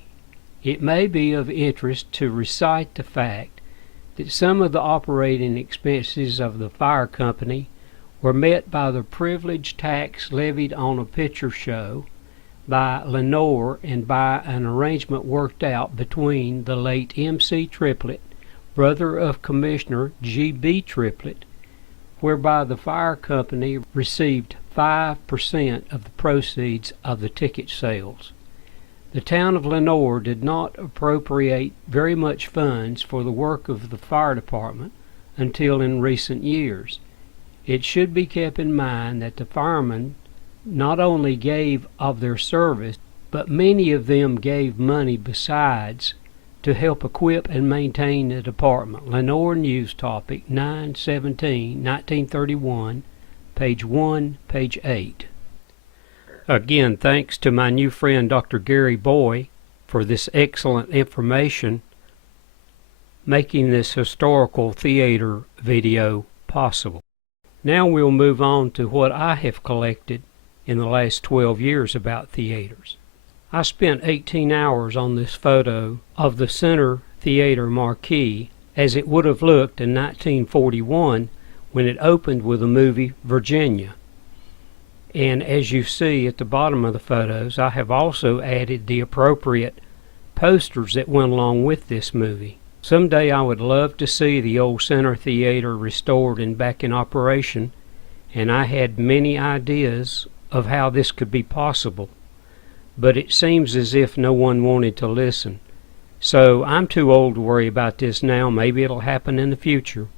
It may be of interest to recite the fact that some of the operating expenses of the fire company were met by the privilege tax levied on a picture show by Lenoir and by an arrangement worked out between the late M.C. Triplet, brother of Commissioner G.B. Triplet, whereby the fire company received 5% of the proceeds of the ticket sales. The town of Lenoir did not appropriate very much funds for the work of the fire department until in recent years. It should be kept in mind that the firemen not only gave of their service, but many of them gave money besides to help equip and maintain the department. Lenoir News Topic, 9/17/1931, page 1, page 8. Again, thanks to my new friend Dr. Gary Boy for this excellent information, making this historical theater video possible. Now we'll move on to what I have collected in the last 12 years about theaters. I spent 18 hours on this photo of the Center Theater marquee as it would have looked in 1941 when it opened with the movie Virginia. And as you see at the bottom of the photos, I have also added the appropriate posters that went along with this movie. Someday I would love to see the old Center Theater restored and back in operation, and I had many ideas of how this could be possible. But it seems as if no one wanted to listen. So I'm too old to worry about this now. Maybe it'll happen in the future.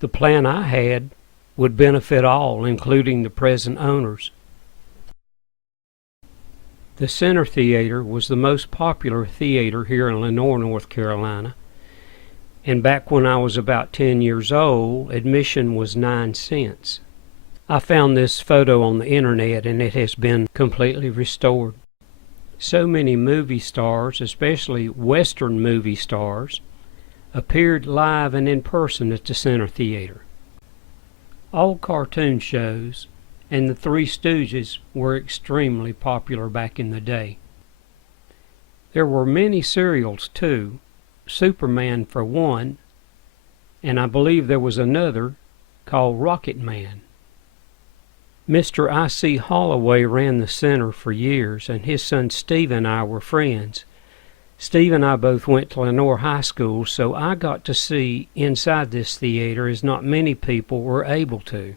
The plan I had would benefit all, including the present owners. The Center Theater was the most popular theater here in Lenoir, North Carolina. And back when I was about 10 years old, admission was 9 cents. I found this photo on the internet and it has been completely restored. So many movie stars, especially Western movie stars, appeared live and in person at the Center Theater. All cartoon shows and the Three Stooges were extremely popular back in the day. There were many serials too, Superman for one, and I believe there was another called Rocket Man. Mr. I.C. Holloway ran the center for years, and his son Steve and I were friends. Steve and I both went to Lenoir High School, so I got to see inside this theater as not many people were able to.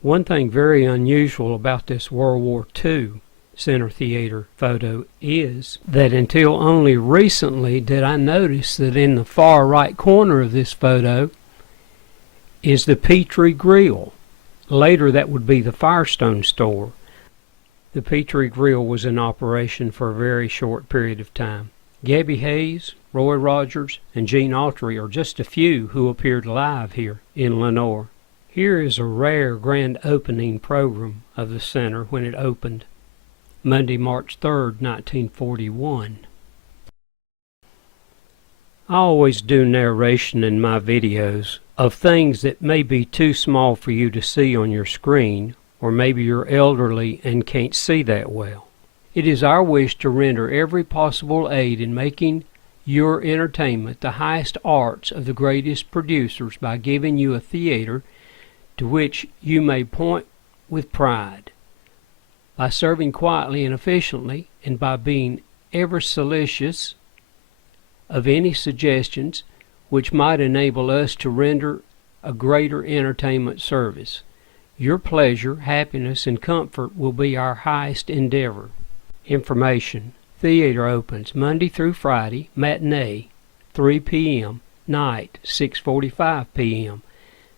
One thing very unusual about this World War II Center Theater photo is that until only recently did I notice that in the far right corner of this photo is the Petrie Grill. Later that would be the Firestone store. The Petrie Grill was in operation for a very short period of time. Gabby Hayes, Roy Rogers, and Gene Autry are just a few who appeared live here in Lenoir. Here is a rare grand opening program of the center when it opened, Monday, March 3rd, 1941. I always do narration in my videos of things that may be too small for you to see on your screen, or maybe you're elderly and can't see that well. It is our wish to render every possible aid in making your entertainment the highest arts of the greatest producers by giving you a theater to which you may point with pride, by serving quietly and efficiently, and by being ever solicitous of any suggestions which might enable us to render a greater entertainment service. Your pleasure, happiness, and comfort will be our highest endeavor. Information. Theater opens Monday through Friday, matinee, 3 p.m., night, 6:45 p.m.,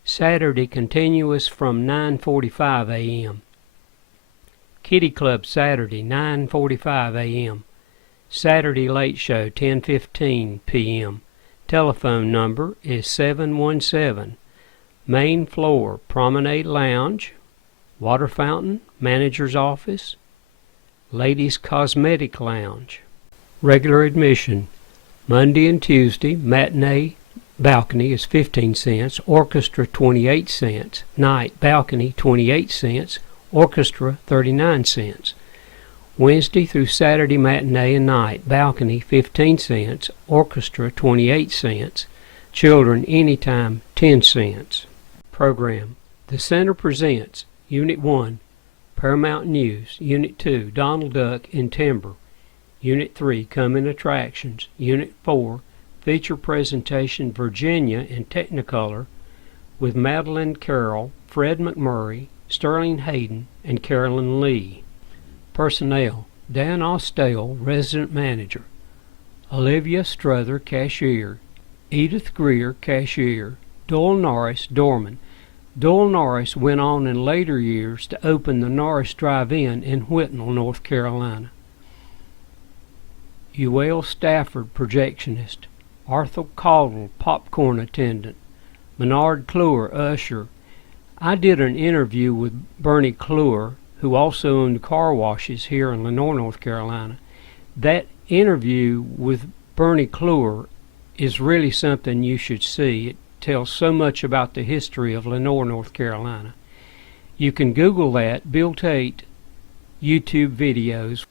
Saturday continuous from 9:45 a.m. Kitty Club Saturday, 9:45 a.m., Saturday Late Show, 10:15 p.m. Telephone number is 717. Main floor, Promenade Lounge, Water Fountain, Manager's Office, Ladies Cosmetic Lounge. Regular admission, Monday and Tuesday, matinee balcony is 15 cents, orchestra 28 cents, night balcony 28 cents, orchestra 39 cents. Wednesday through Saturday matinee and night, balcony 15 cents, orchestra 28 cents, children anytime 10 cents. Program. The Center presents Unit 1, Paramount News, Unit 2, Donald Duck in Timber, Unit 3, Coming Attractions, Unit 4, Feature Presentation Virginia in Technicolor with Madeline Carroll, Fred McMurray, Sterling Hayden, and Carolyn Lee. Personnel: Dan Austell, Resident Manager; Olivia Strother, Cashier; Edith Greer, Cashier; Doyle Norris, Doorman. Doyle Norris went on in later years to open the Norris Drive-In in Whitnall, North Carolina. Ewell Stafford, Projectionist; Arthur Caldwell, Popcorn Attendant; Menard Cluer, Usher. I did an interview with Bernie Cluer, who also owned car washes here in Lenoir, North Carolina. That interview with Bernie Cluer is really something you should see. It tells so much about the history of Lenoir, North Carolina. You can Google that, Bill Tate YouTube videos,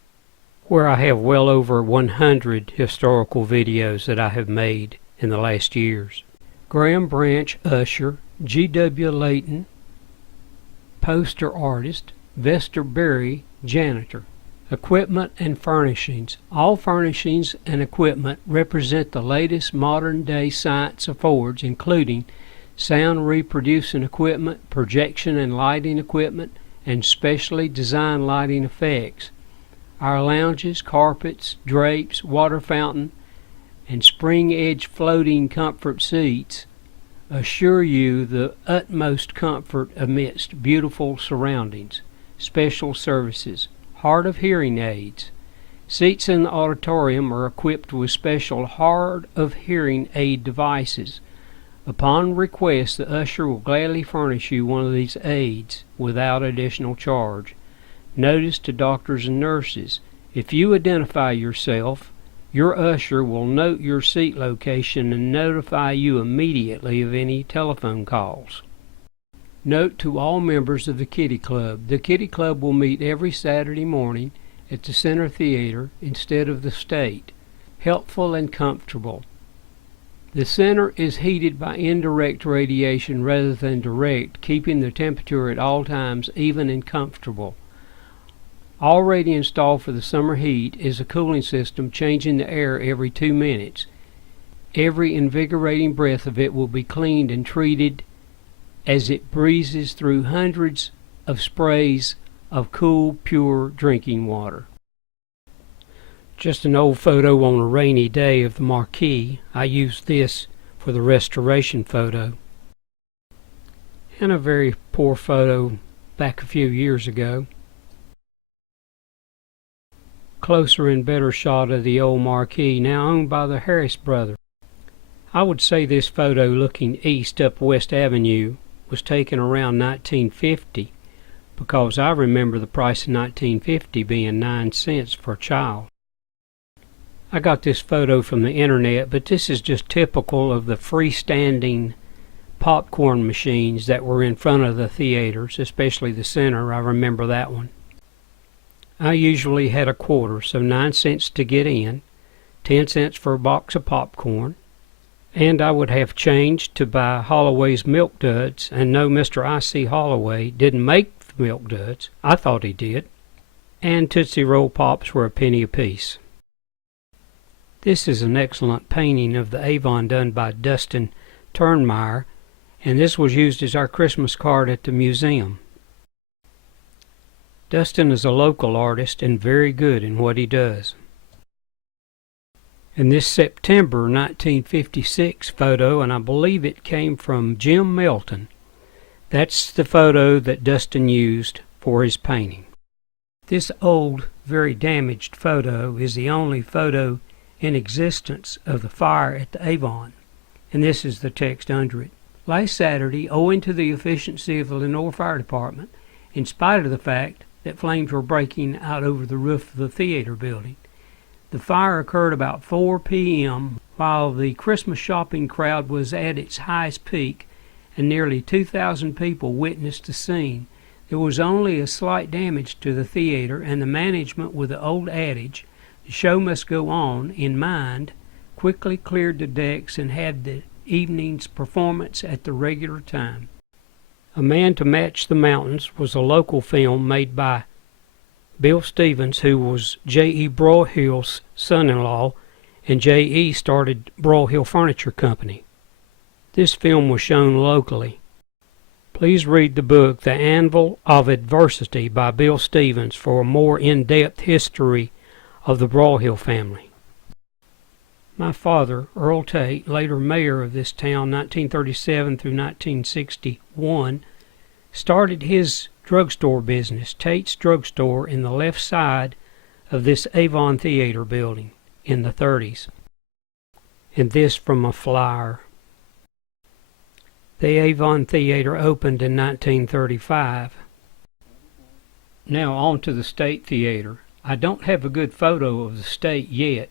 where I have well over 100 historical videos that I have made in the last years. Graham Branch, Usher; G.W. Layton, Poster Artist; Vester Berry, Janitor. Equipment and furnishings. All furnishings and equipment represent the latest modern-day science affords, including sound reproducing equipment, projection and lighting equipment, and specially designed lighting effects. Our lounges, carpets, drapes, water fountain, and spring-edge floating comfort seats assure you the utmost comfort amidst beautiful surroundings. Special services. Hard of hearing aids. Seats in the auditorium are equipped with special hard of hearing aid devices. Upon request, the usher will gladly furnish you one of these aids without additional charge. Notice to doctors and nurses: if you identify yourself, your usher will note your seat location and notify you immediately of any telephone calls. Note to all members of the Kitty Club: the Kitty Club will meet every Saturday morning at the Center Theater instead of the State. Helpful and comfortable. The center is heated by indirect radiation rather than direct, keeping the temperature at all times even and comfortable. Already installed for the summer heat is a cooling system changing the air every 2 minutes. Every invigorating breath of it will be cleaned and treated as it breezes through hundreds of sprays of cool, pure drinking water. Just an old photo on a rainy day of the marquee. I used this for the restoration photo. And a very poor photo back a few years ago. Closer and better shot of the old marquee, now owned by the Harris brothers. I would say this photo looking east up West Avenue was taken around 1950, because I remember the price in 1950 being 9 cents for a child. I got this photo from the internet, but this is just typical of the freestanding popcorn machines that were in front of the theaters, especially the center. I remember that one. I usually had a quarter, so 9 cents to get in, 10 cents for a box of popcorn, and I would have change to buy Holloway's Milk Duds, and no, Mr. I.C. Holloway didn't make the Milk Duds. I thought he did. And Tootsie Roll Pops were a penny apiece. This is an excellent painting of the Avon done by Dustin Turnmeyer, and this was used as our Christmas card at the museum. Dustin is a local artist and very good in what he does. And this September 1956 photo, and I believe it came from Jim Melton, that's the photo that Dustin used for his painting. This old, very damaged photo is the only photo in existence of the fire at the Avon, and this is the text under it. Last Saturday, owing to the efficiency of the Lenoir Fire Department, in spite of the fact that flames were breaking out over the roof of the theater building, the fire occurred about 4 p.m. while the Christmas shopping crowd was at its highest peak and nearly 2,000 people witnessed the scene. There was only a slight damage to the theater, and the management, with the old adage, "The show must go on," in mind, quickly cleared the decks and had the evening's performance at the regular time. A Man to Match the Mountains was a local film made by Bill Stevens, who was J.E. Broyhill's son-in-law, and J.E. started Broyhill Furniture Company. This film was shown locally. Please read the book The Anvil of Adversity by Bill Stevens for a more in-depth history of the Broyhill family. My father, Earl Tate, later mayor of this town 1937 through 1961, started his drugstore business, Tate's Drugstore, in the left side of this Avon Theater building in the 30s. And this from a flyer. The Avon Theater opened in 1935. Now on to the State Theater. I don't have a good photo of the State yet.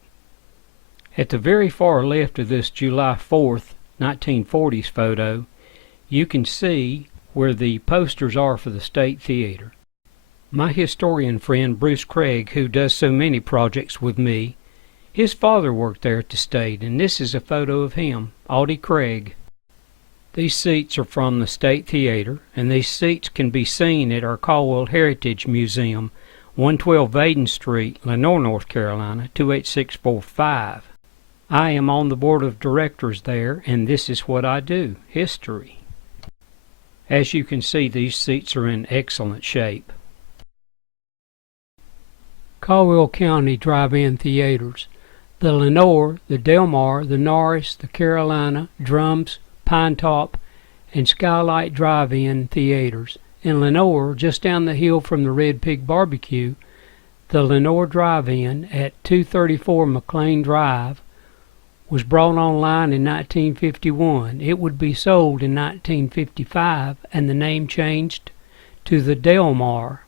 At the very far left of this July 4th, 1940s photo, you can see where the posters are for the State Theater. My historian friend Bruce Craig, who does so many projects with me, his father worked there at the State, and this is a photo of him, Audie Craig. These seats are from the State Theater, and these seats can be seen at our Caldwell Heritage Museum, 112 Vaden Street, Lenoir, North Carolina, 28645. I am on the board of directors there, and this is what I do, history. As you can see, these seats are in excellent shape. Caldwell County Drive-In Theaters. The Lenoir, the Delmar, the Norris, the Carolina, Drums, Pinetop, and Skylight Drive-In Theaters. In Lenoir, just down the hill from the Red Pig Barbecue, the Lenoir Drive-In at 234 McLean Drive was brought online in 1951. It would be sold in 1955, and the name changed to the Delmar.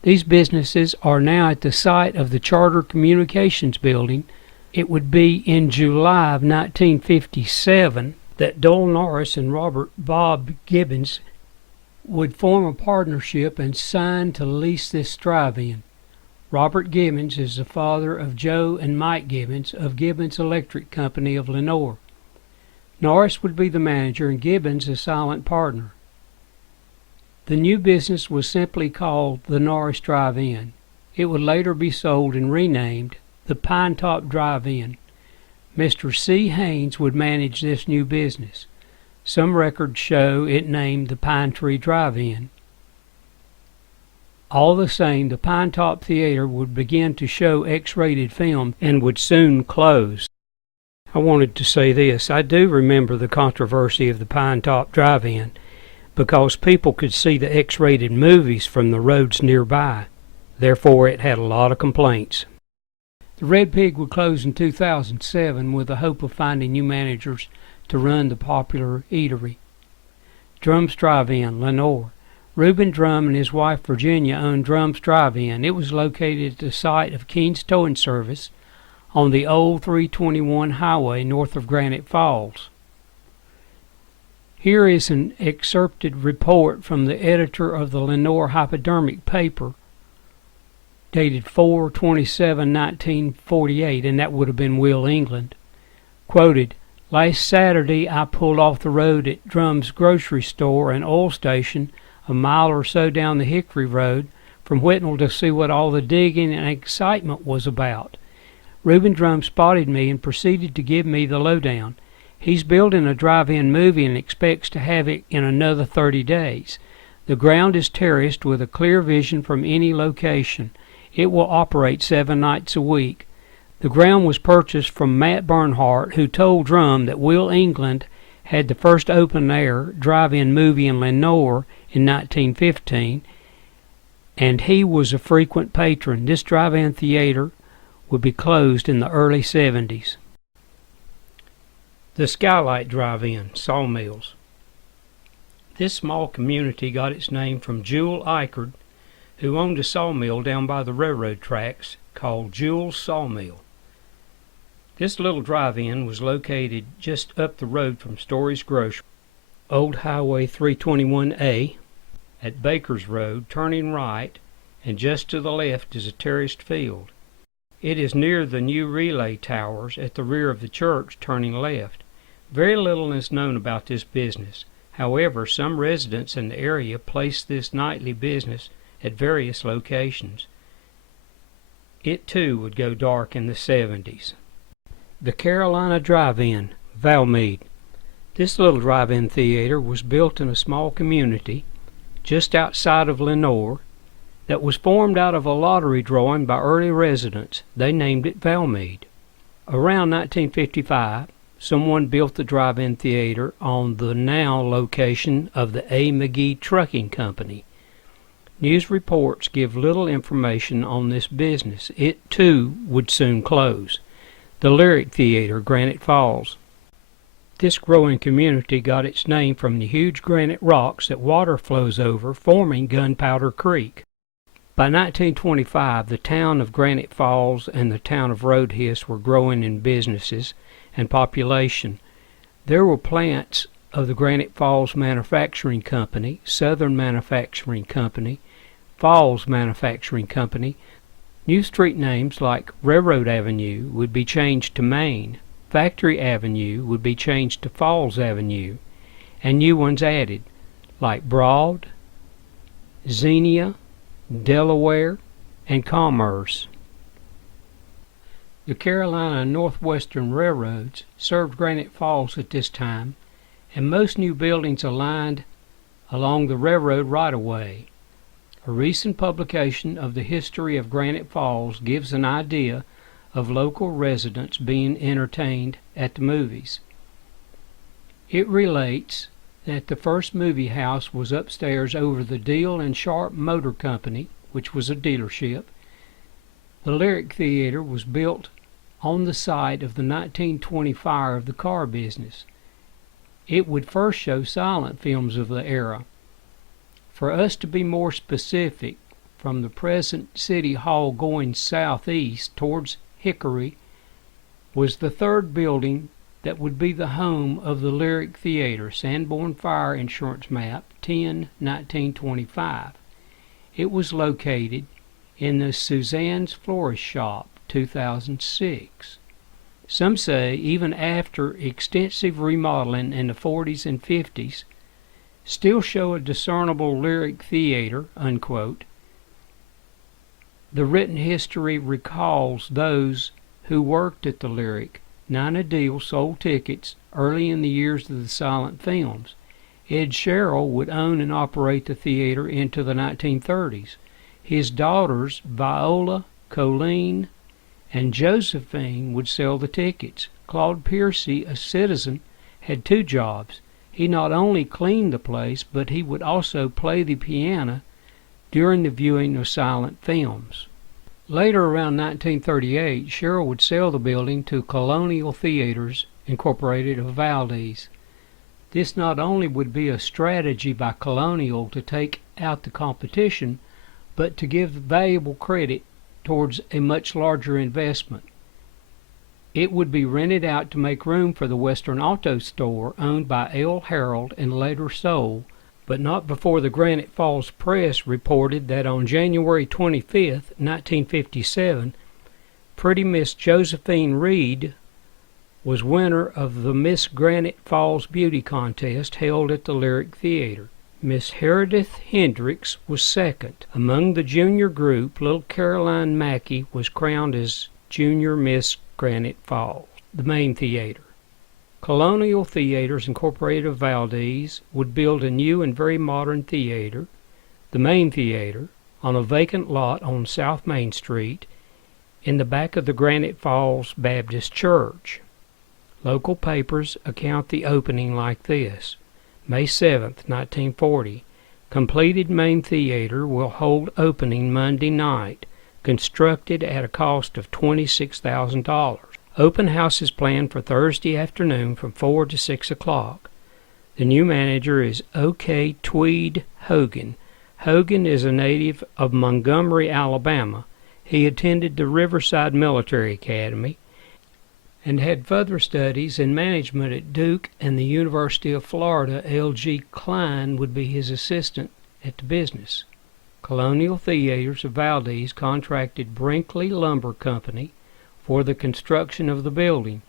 These businesses are now at the site of the Charter Communications Building. It would be in July of 1957 that Dole Norris and Robert Bob Gibbons would form a partnership and sign to lease this drive-in. Robert Gibbons is the father of Joe and Mike Gibbons of Gibbons Electric Company of Lenoir. Norris would be the manager and Gibbons a silent partner. The new business was simply called the Norris Drive-In. It would later be sold and renamed the Pinetop Drive-In. Mr. C. Haynes would manage this new business. Some records show it named the Pine Tree Drive-In. All the same, the Pinetop Theater would begin to show X-rated film and would soon close. I wanted to say this. I do remember the controversy of the Pinetop Drive-In because people could see the X-rated movies from the roads nearby. Therefore, it had a lot of complaints. The Red Pig would close in 2007 with the hope of finding new managers to run the popular eatery. Drums Drive-In, Lenoir. Reuben Drum and his wife Virginia owned Drums Drive-In. It was located at the site of Keen's Towing Service on the old 321 highway north of Granite Falls. Here is an excerpted report from the editor of the Lenoir hypodermic paper, dated 4/27/1948, and that would have been Will England. Quoted, "Last Saturday I pulled off the road at Drum's grocery store and oil station a mile or so down the Hickory Road from Whitnall to see what all the digging and excitement was about. Reuben Drum spotted me and proceeded to give me the lowdown. He's building a drive-in movie and expects to have it in another 30 days. The ground is terraced with a clear vision from any location. It will operate 7 nights a week. The ground was purchased from Matt Bernhardt, who told Drum that Will England had the first open-air drive-in movie in Lenoir in 1915, and he was a frequent patron. This drive-in theater would be closed in the early 70s. The Skylight Drive-In, Sawmills. This small community got its name from Jewel Eichard, who owned a sawmill down by the railroad tracks called Jewel's Sawmill. This little drive-in was located just up the road from Story's Grocery, Old Highway 321A, at Baker's Road, turning right, and just to the left is a terraced field. It is near the new relay towers at the rear of the church, turning left. Very little is known about this business. However, some residents in the area place this nightly business at various locations. It too would go dark in the 70s. The Carolina Drive-In, Valmead. This little drive-in theater was built in a small community just outside of Lenoir that was formed out of a lottery drawing by early residents. They named it Valmead. Around 1955, someone built the drive-in theater on the now location of the A. McGee Trucking Company. News reports give little information on this business. It, too, would soon close. The Lyric Theater, Granite Falls. This growing community got its name from the huge granite rocks that water flows over, forming Gunpowder Creek. By 1925, the town of Granite Falls and the town of Roadhiss were growing in businesses and population. There were plants of the Granite Falls Manufacturing Company, Southern Manufacturing Company, Falls Manufacturing Company. New street names like Railroad Avenue would be changed to Main, Factory Avenue would be changed to Falls Avenue, and new ones added, like Broad, Xenia, Delaware, and Commerce. The Carolina and Northwestern Railroads served Granite Falls at this time, and most new buildings aligned along the railroad right-of-way. A recent publication of the history of Granite Falls gives an idea of local residents being entertained at the movies. It relates that the first movie house was upstairs over the Deal and Sharp Motor Company, which was a dealership. The Lyric Theater was built on the site of the 1920 fire of the car business. It would first show silent films of the era. For us to be more specific, from the present City Hall going southeast towards Hickory was the third building that would be the home of the Lyric Theater, Sanborn Fire Insurance Map 10-1925. It was located in the Suzanne's Florist Shop, 2006. Some say even after extensive remodeling in the 40s and 50s, still show a discernible Lyric Theater, unquote. The written history recalls those who worked at the Lyric. Nina Deal sold tickets early in the years of the silent films. Ed Sherrill would own and operate the theater into the 1930s. His daughters, Viola, Colleen, and Josephine, would sell the tickets. Claude Piercy, a citizen, had two jobs. He not only cleaned the place, but he would also play the piano during the viewing of silent films. Later, around 1938, Sherrill would sell the building to Colonial Theaters, Incorporated of Valdez. This not only would be a strategy by Colonial to take out the competition, but to give valuable credit towards a much larger investment. It would be rented out to make room for the Western Auto Store owned by L. Harold and later sold, but not before the Granite Falls Press reported that on January 25, 1957, Pretty Miss Josephine Reed was winner of the Miss Granite Falls Beauty Contest held at the Lyric Theater. Miss Heredith Hendricks was second. Among the junior group, little Caroline Mackey was crowned as Junior Miss Granite Falls. The main theater. Colonial Theaters Incorporated of Valdez would build a new and very modern theater, the main theater, on a vacant lot on South Main Street in the back of the Granite Falls Baptist Church. Local papers account the opening like this. May 7, 1940. Completed main theater will hold opening Monday night, constructed at a cost of $26,000. Open house is planned for Thursday afternoon from 4 to 6 o'clock. The new manager is O.K. Tweed Hogan. Hogan is a native of Montgomery, Alabama. He attended the Riverside Military Academy and had further studies in management at Duke and the University of Florida. L.G. Klein would be his assistant at the business. Colonial Theaters of Valdez contracted Brinkley Lumber Company for the construction of the building.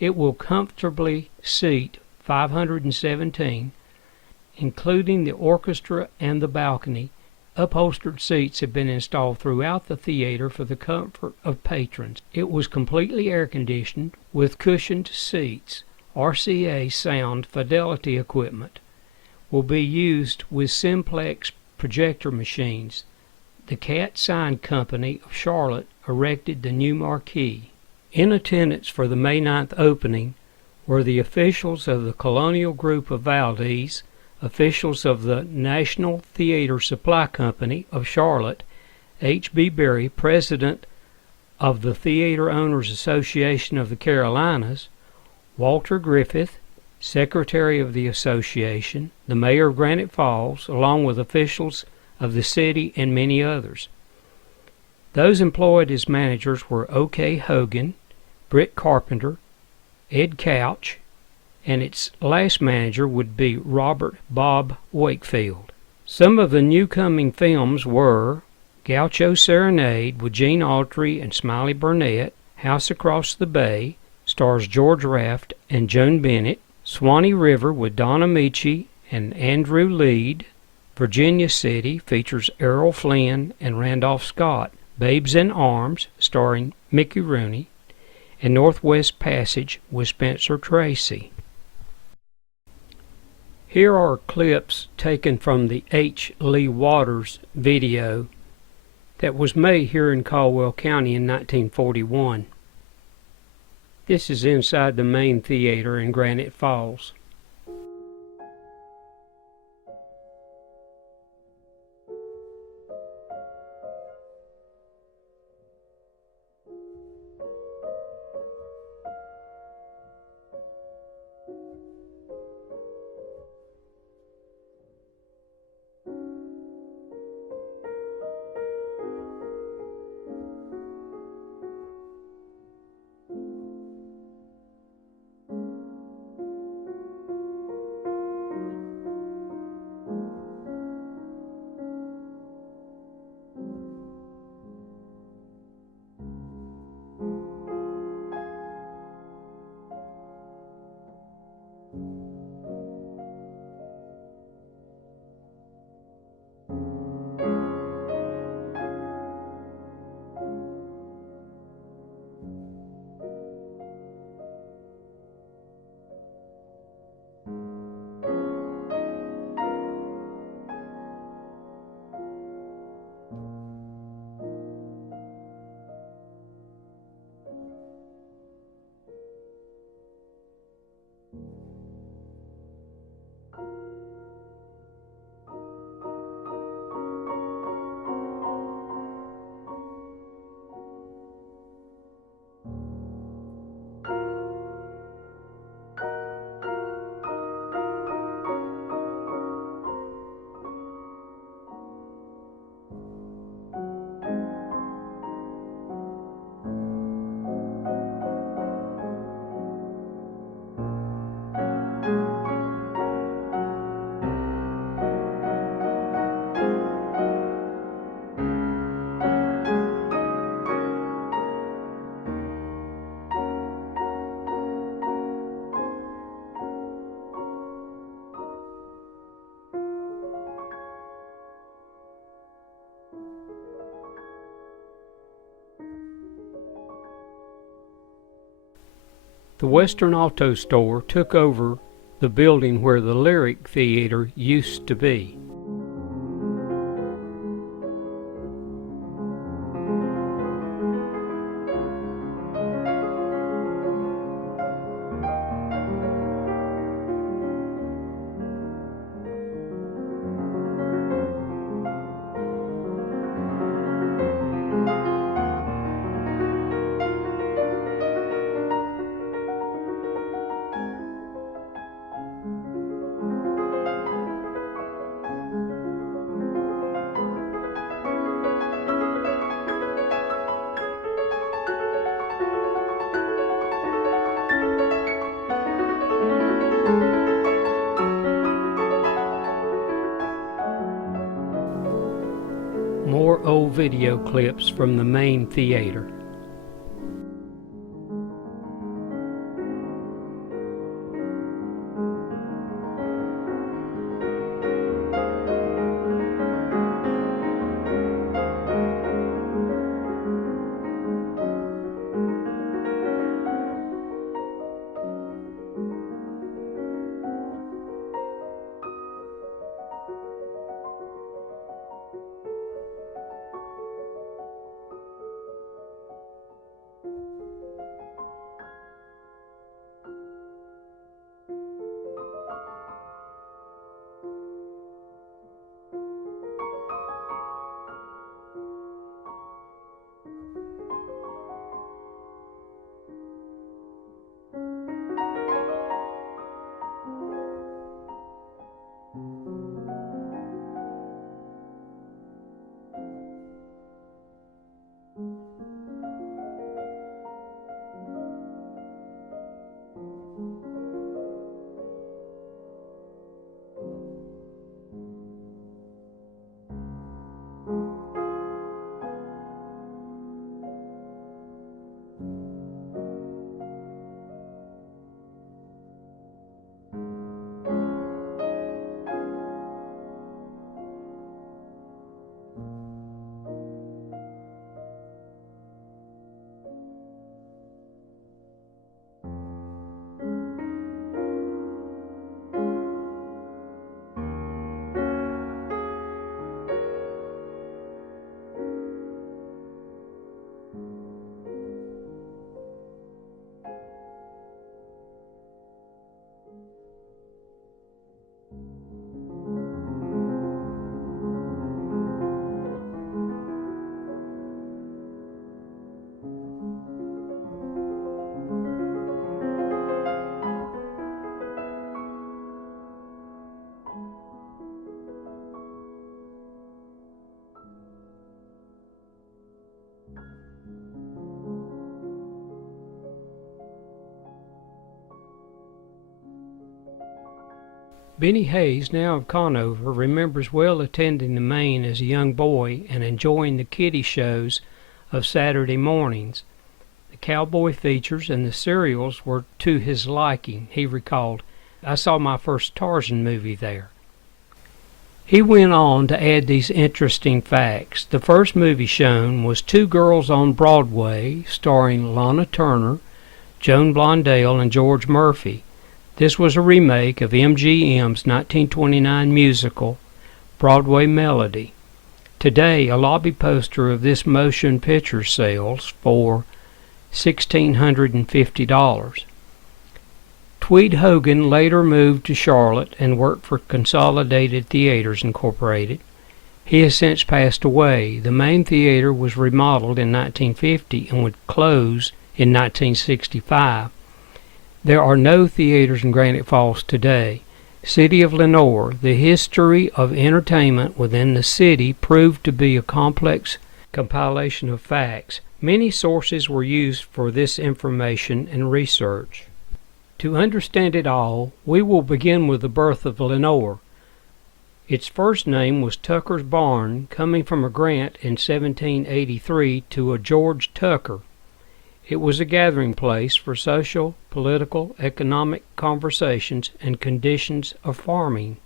It will comfortably seat 517, including the orchestra and the balcony. Upholstered seats have been installed throughout the theater for the comfort of patrons. It was completely air-conditioned with cushioned seats. RCA sound fidelity equipment will be used with simplex projector machines. The Cat Sign Company of Charlotte erected the new marquee. In attendance for the May 9th opening were the officials of the Colonial Group of Valdez, officials of the National Theater Supply Company of Charlotte, H.B. Berry, President of the Theater Owners Association of the Carolinas, Walter Griffith, Secretary of the Association, the Mayor of Granite Falls, along with officials of the city and many others. Those employed as managers were O.K. Hogan, Britt Carpenter, Ed Couch, and its last manager would be Robert Bob Wakefield. Some of the new-coming films were Gaucho Serenade with Gene Autry and Smiley Burnett, House Across the Bay, stars George Raft and Joan Bennett, Swanee River with Don Amici and Andrew Lead, Virginia City features Errol Flynn and Randolph Scott, Babes in Arms starring Mickey Rooney, and Northwest Passage with Spencer Tracy. Here are clips taken from the H. Lee Waters video that was made here in Caldwell County in 1941. This is inside the main theater in Granite Falls. The Western Auto Store took over the building where the Lyric Theater used to be. More old video clips from the main theater. Benny Hayes, now of Conover, remembers well attending the Main as a young boy and enjoying the kiddie shows of Saturday mornings. The cowboy features and the serials were to his liking, he recalled. I saw my first Tarzan movie there. He went on to add these interesting facts. The first movie shown was Two Girls on Broadway, starring Lana Turner, Joan Blondell, and George Murphy. This was a remake of MGM's 1929 musical, Broadway Melody. Today, a lobby poster of this motion picture sells for $1,650. Tweed Hogan later moved to Charlotte and worked for Consolidated Theaters Incorporated. He has since passed away. The main theater was remodeled in 1950 and would close in 1965. There are no theaters in Granite Falls today. City of Lenoir. The history of entertainment within the city proved to be a complex compilation of facts. Many sources were used for this information and research. To understand it all, we will begin with the birth of Lenoir. Its first name was Tucker's Barn, coming from a grant in 1783 to a George Tucker. It was a gathering place for social, political, economic conversations and conditions of farming.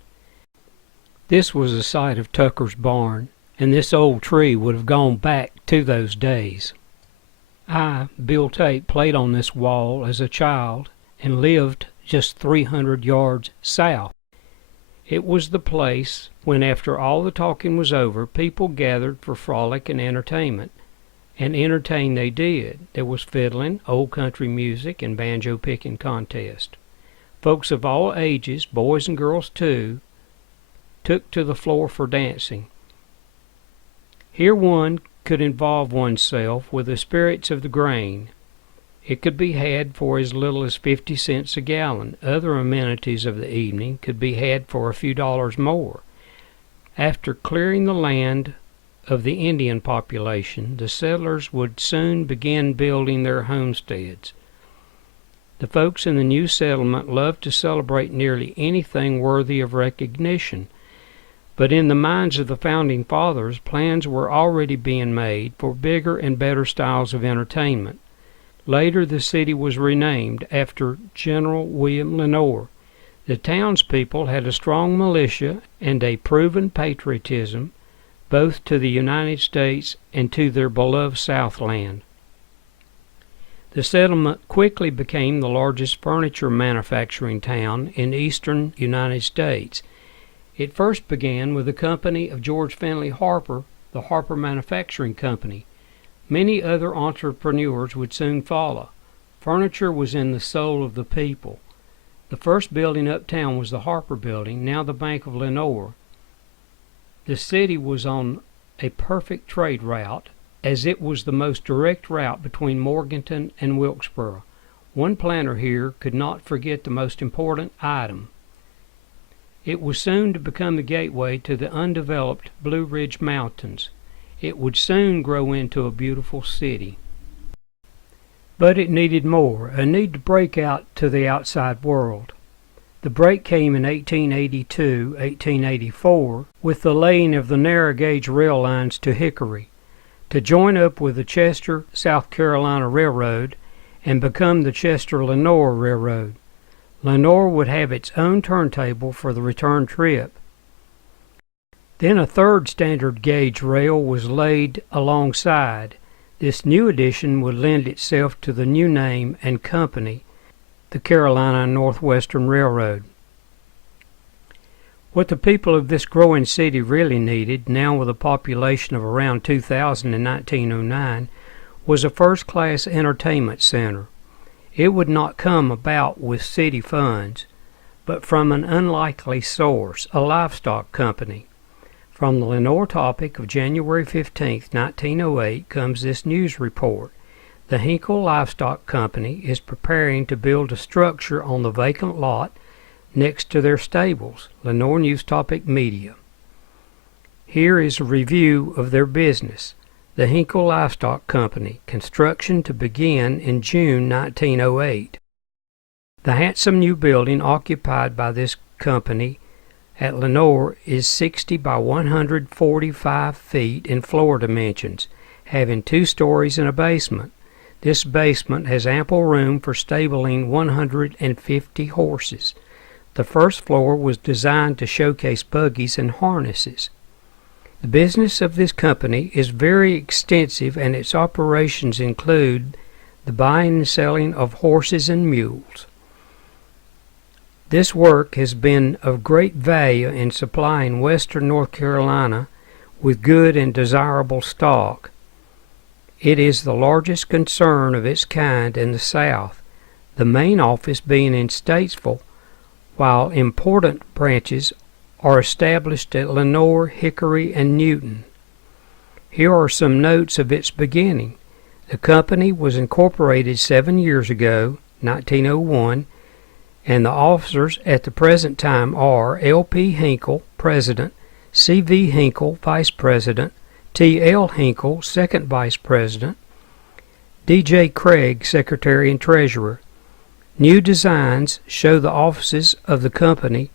This was the site of Tucker's Barn, and this old tree would have gone back to those days. I, Bill Tate, played on this wall as a child and lived just 300 yards south. It was the place when, after all the talking was over, people gathered for frolic and entertainment. And entertain they did. There was fiddling, old country music, and banjo-picking contest. Folks of all ages, boys and girls too, took to the floor for dancing. Here one could involve oneself with the spirits of the grain. It could be had for as little as 50 cents a gallon. Other amenities of the evening could be had for a few dollars more. After clearing the land of the Indian population, the settlers would soon begin building their homesteads. The folks in the new settlement loved to celebrate nearly anything worthy of recognition, but in the minds of the founding fathers, plans were already being made for bigger and better styles of entertainment. Later, the city was renamed after General William Lenoir. The townspeople had a strong militia and a proven patriotism, both to the United States and to their beloved Southland. The settlement quickly became the largest furniture manufacturing town in eastern United States. It first began with the company of George Finley Harper, the Harper Manufacturing Company. Many other entrepreneurs would soon follow. Furniture was in the soul of the people. The first building uptown was the Harper Building, now the Bank of Lenoir. The city was on a perfect trade route, as it was the most direct route between Morganton and Wilkesboro. One planter here could not forget the most important item. It was soon to become the gateway to the undeveloped Blue Ridge Mountains. It would soon grow into a beautiful city. But it needed more, a need to break out to the outside world. The break came in 1882-1884 with the laying of the narrow-gauge rail lines to Hickory, to join up with the Chester, South Carolina Railroad and become the Chester-Lenoir Railroad. Lenoir would have its own turntable for the return trip. Then a third standard gauge rail was laid alongside. This new addition would lend itself to the new name and company, the Carolina Northwestern Railroad. What the people of this growing city really needed, now with a population of around 2,000 in 1909, was a first-class entertainment center. It would not come about with city funds, but from an unlikely source, a livestock company. From the Lenoir Topic of January 15, 1908, comes this news report. The Hinkle Livestock Company is preparing to build a structure on the vacant lot next to their stables. Lenoir News Topic Media. Here is a review of their business. The Hinkle Livestock Company, construction to begin in June 1908. The handsome new building occupied by this company at Lenoir is 60 by 145 feet in floor dimensions, having 2 stories and a basement. This basement has ample room for stabling 150 horses. The first floor was designed to showcase buggies and harnesses. The business of this company is very extensive, and its operations include the buying and selling of horses and mules. This work has been of great value in supplying western North Carolina with good and desirable stock. It is the largest concern of its kind in the South, the main office being in Statesville, while important branches are established at Lenoir, Hickory, and Newton. Here are some notes of its beginning. The company was incorporated 7 years ago, 1901, and the officers at the present time are L.P. Hinkle, President, C.V. Hinkle, Vice President, T.L. Hinkle, Second Vice President, D.J. Craig, Secretary and Treasurer. New designs show the offices of the company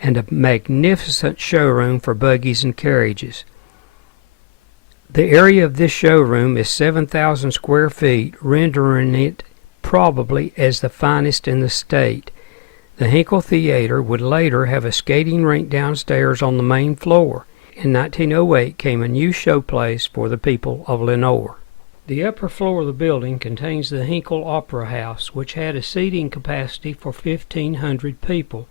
and a magnificent showroom for buggies and carriages. The area of this showroom is 7,000 square feet, rendering it probably as the finest in the state. The Hinkle Theater would later have a skating rink downstairs on the main floor. In 1908 came a new showplace for the people of Lenoir. The upper floor of the building contains the Hinkle Opera House, which had a seating capacity for 1,500 people,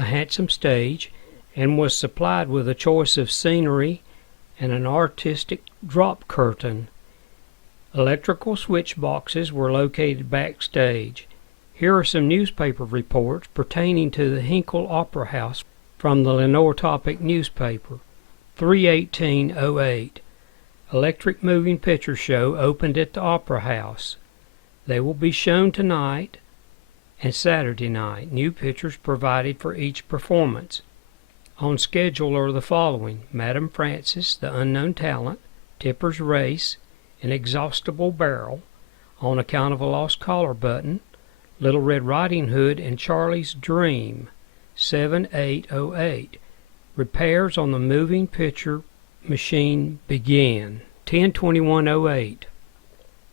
a handsome stage, and was supplied with a choice of scenery and an artistic drop curtain. Electrical switch boxes were located backstage. Here are some newspaper reports pertaining to the Hinkle Opera House from the Lenoir Topic newspaper. 3/18/08. Electric Moving Picture Show opened at the Opera House. They will be shown tonight and Saturday night. New pictures provided for each performance. On schedule are the following: Madam Frances, The Unknown Talent, Tipper's Race, Inexhaustible Barrel, On Account of a Lost Collar Button, Little Red Riding Hood, and Charlie's Dream. 7/8/08. Repairs on the moving picture machine began. 10/21/08.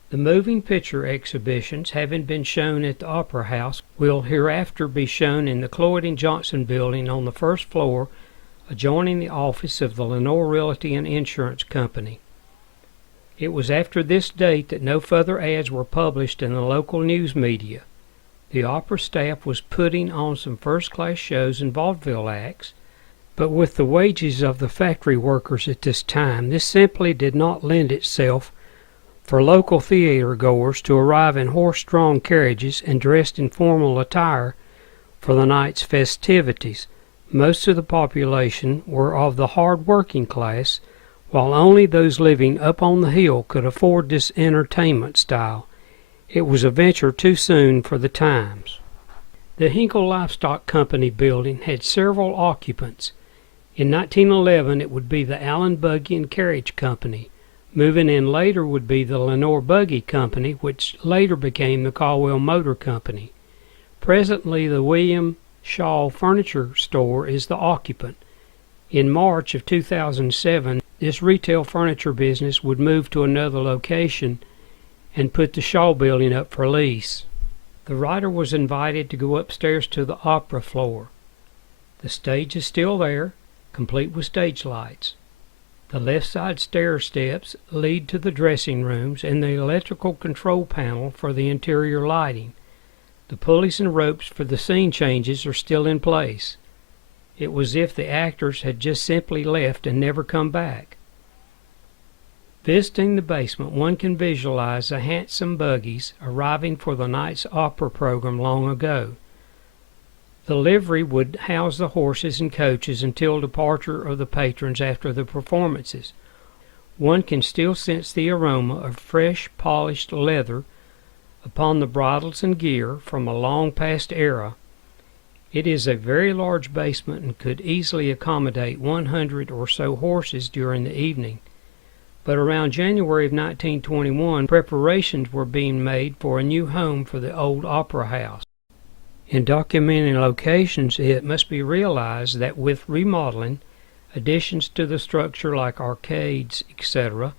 The moving picture exhibitions, having been shown at the Opera House, will hereafter be shown in the Cloyd and Johnson building on the first floor, adjoining the office of the Lenoir Realty and Insurance Company. It was after this date that no further ads were published in the local news media. The opera staff was putting on some first-class shows and vaudeville acts, but with the wages of the factory workers at this time, this simply did not lend itself for local theater goers to arrive in horse-drawn carriages and dressed in formal attire for the night's festivities. Most of the population were of the hard-working class, while only those living up on the hill could afford this entertainment style. It was a venture too soon for the times. The Hinkle Livestock Company building had several occupants. In 1911 it would be the Allen Buggy and Carriage Company. Moving in later would be the Lenoir Buggy Company, which later became the Caldwell Motor Company. Presently the William Shaw Furniture Store is the occupant. In March of 2007, this retail furniture business would move to another location and put the Shaw building up for lease. The writer was invited to go upstairs to the opera floor. The stage is still there, complete with stage lights. The left side stair steps lead to the dressing rooms and the electrical control panel for the interior lighting. The pulleys and ropes for the scene changes are still in place. It was as if the actors had just simply left and never come back. Visiting the basement, one can visualize the handsome buggies arriving for the night's opera program long ago. The livery would house the horses and coaches until departure of the patrons after the performances. One can still sense the aroma of fresh, polished leather upon the bridles and gear from a long past era. It is a very large basement and could easily accommodate 100 or so horses during the evening. But around January of 1921, preparations were being made for a new home for the old opera house. In documenting locations, it must be realized that with remodeling, additions to the structure like arcades, etc.,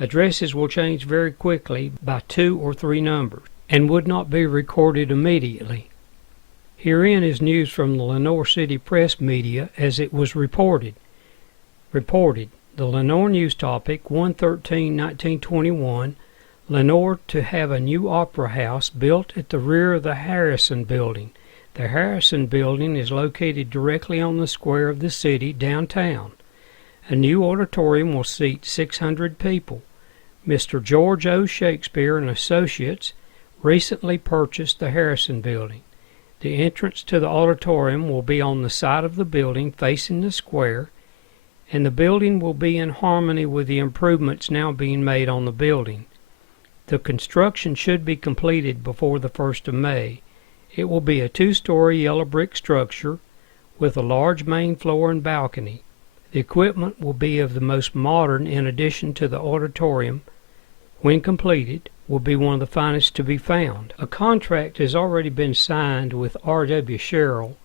addresses will change very quickly by 2 or 3 numbers, and would not be recorded immediately. Herein is news from the Lenoir City Press media as it was reported. The Lenoir News Topic, 1/13/1921, Lenoir to have a new opera house built at the rear of the Harrison Building. The Harrison Building is located directly on the square of the city downtown. A new auditorium will seat 600 people. Mr. George O. Shakespeare and Associates recently purchased the Harrison Building. The entrance to the auditorium will be on the side of the building facing the square, and the building will be in harmony with the improvements now being made on the building. The construction should be completed before the 1st of May. It will be a 2-story yellow brick structure with a large main floor and balcony. The equipment will be of the most modern. In addition to the auditorium, when completed, will be one of the finest to be found. A contract has already been signed with R.W. Sherrill,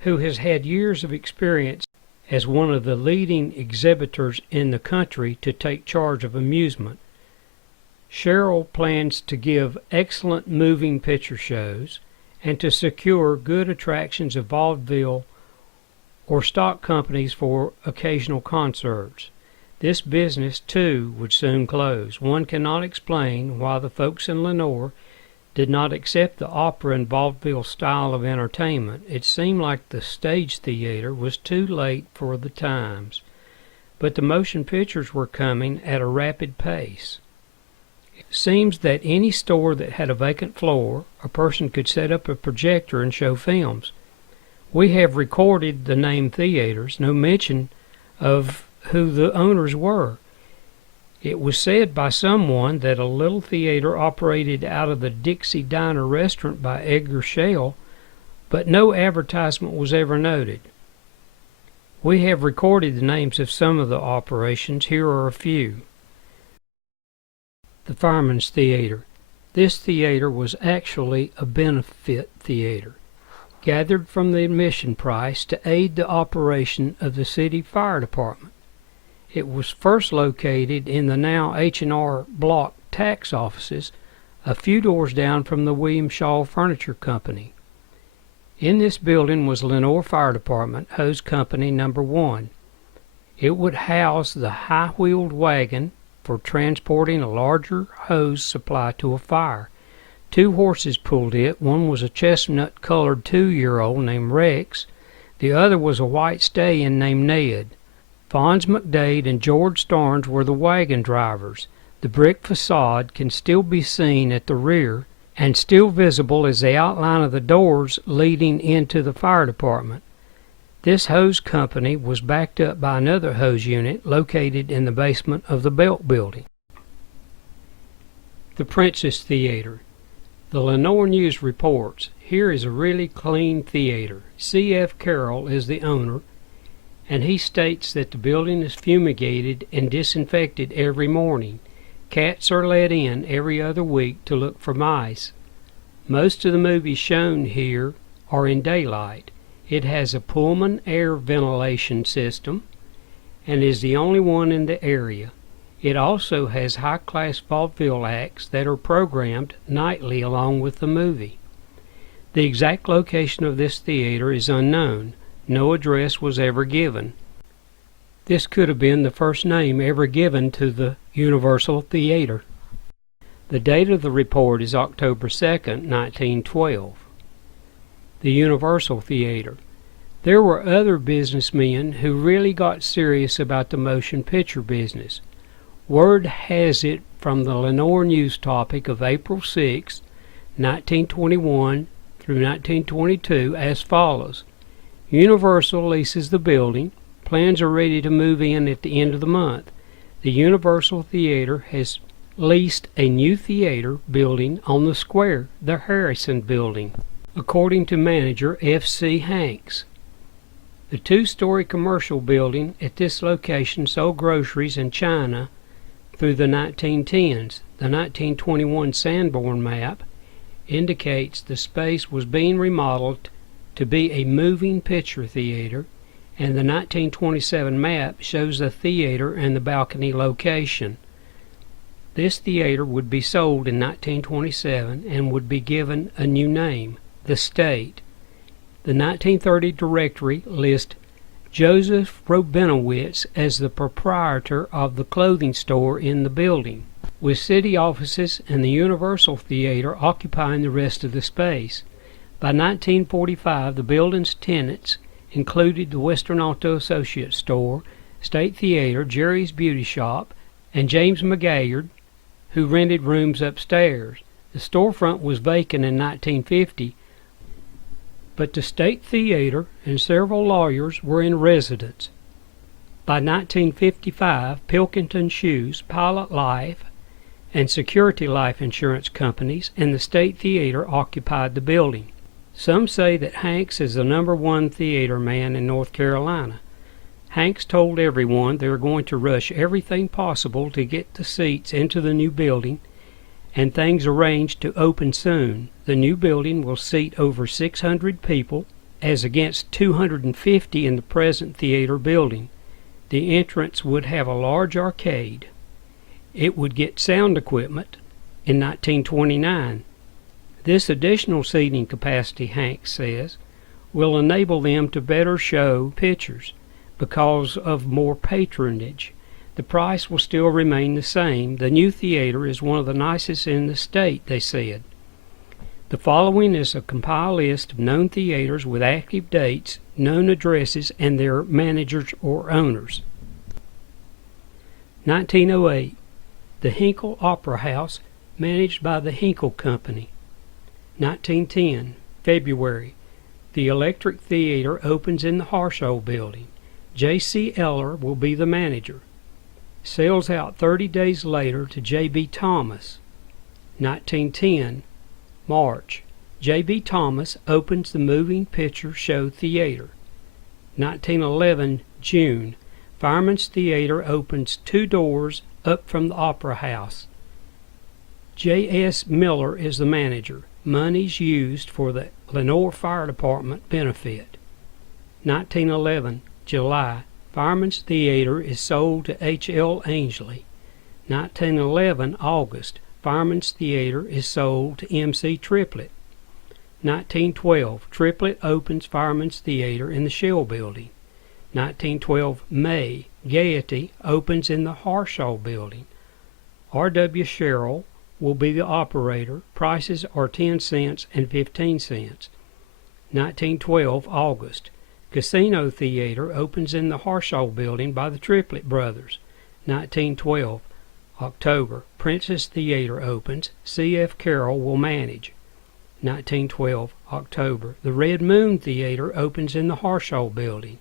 who has had years of experience as one of the leading exhibitors in the country to take charge of amusement. Sherrill plans to give excellent moving picture shows and to secure good attractions of vaudeville or stock companies for occasional concerts. This business, too, would soon close. One cannot explain why the folks in Lenoir did not accept the opera and vaudeville style of entertainment. It seemed like the stage theater was too late for the times, but the motion pictures were coming at a rapid pace. It seems that any store that had a vacant floor, a person could set up a projector and show films. We have recorded the name theaters, no mention of who the owners were. It was said by someone that a little theater operated out of the Dixie Diner restaurant by Edgar Shell, but no advertisement was ever noted. We have recorded the names of some of the operations. Here are a few. The Fireman's Theater. This theater was actually a benefit theater, gathered from the admission price to aid the operation of the city fire department. It was first located in the now H&R Block tax offices, a few doors down from the William Shaw Furniture Company. In this building was Lenoir Fire Department Hose Company No. 1. It would house the high-wheeled wagon for transporting a larger hose supply to a fire. 2 horses pulled it. One was a chestnut-colored 2-year-old named Rex. The other was a white stallion named Ned. Fonz McDade and George Starnes were the wagon drivers. The brick facade can still be seen at the rear, and still visible is the outline of the doors leading into the fire department. This hose company was backed up by another hose unit located in the basement of the Belt Building. The Princess Theater. The Lenoir News reports, here is a really clean theater. C.F. Carroll is the owner, and he states that the building is fumigated and disinfected every morning. Cats are let in every other week to look for mice. Most of the movies shown here are in daylight. It has a Pullman air ventilation system and is the only one in the area. It also has high-class vaudeville acts that are programmed nightly along with the movie. The exact location of this theater is unknown. No address was ever given. This could have been the first name ever given to the Universal Theater. The date of the report is October 2nd, 1912. The Universal Theater. There were other businessmen who really got serious about the motion picture business. Word has it from the Lenoir News Topic of April 6, 1921 through 1922 as follows. Universal leases the building. Plans are ready to move in at the end of the month. The Universal Theater has leased a new theater building on the square, the Harrison Building, according to manager F.C. Hanks. The 2-story commercial building at this location sold groceries and china through the 1910s. The 1921 Sanborn map indicates the space was being remodeled to be a moving picture theater, and the 1927 map shows the theater and the balcony location. This theater would be sold in 1927 and would be given a new name, the State. The 1930 directory lists Joseph Robinowitz as the proprietor of the clothing store in the building, with city offices and the Universal Theater occupying the rest of the space. By 1945, the building's tenants included the Western Auto Associates store, State Theater, Jerry's Beauty Shop, and James McGaillard, who rented rooms upstairs. The storefront was vacant in 1950, but the State Theater and several lawyers were in residence. By 1955, Pilkington Shoes, Pilot Life, and Security Life Insurance companies and the State Theater occupied the building. Some say that Hanks is the #1 theater man in North Carolina. Hanks told everyone they are going to rush everything possible to get the seats into the new building, and things arranged to open soon. The new building will seat over 600 people, as against 250 in the present theater building. The entrance would have a large arcade. It would get sound equipment in 1929. This additional seating capacity, Hanks says, will enable them to better show pictures because of more patronage. The price will still remain the same. The new theater is one of the nicest in the state, they said. The following is a compiled list of known theaters with active dates, known addresses, and their managers or owners. 1908, the Hinkle Opera House, managed by the Hinkle Company. 1910, February, the Electric Theater opens in the Harshaw Building. J.C. Eller will be the manager. Sells out 30 days later to J.B. Thomas. 1910, March, J.B. Thomas opens the Moving Picture Show Theater. 1911, June, Fireman's Theater opens 2 doors up from the Opera House. J.S. Miller is the manager. Monies used for the Lenoir Fire Department benefit. 1911, July, Fireman's Theater is sold to H.L. Ainsley. 1911, August, Fireman's Theater is sold to M.C. Triplett. 1912, Triplett opens Fireman's Theater in the Shell Building. 1912, May, Gaiety opens in the Harshaw Building. R.W. Sherrill will be the operator. Prices are 10 cents and 15 cents. 1912, August, Casino Theater opens in the Harshaw Building by the Triplett brothers. 1912, October, Princess Theater opens. C.F. Carroll will manage. 1912, October, the Red Moon Theater opens in the Harshaw Building.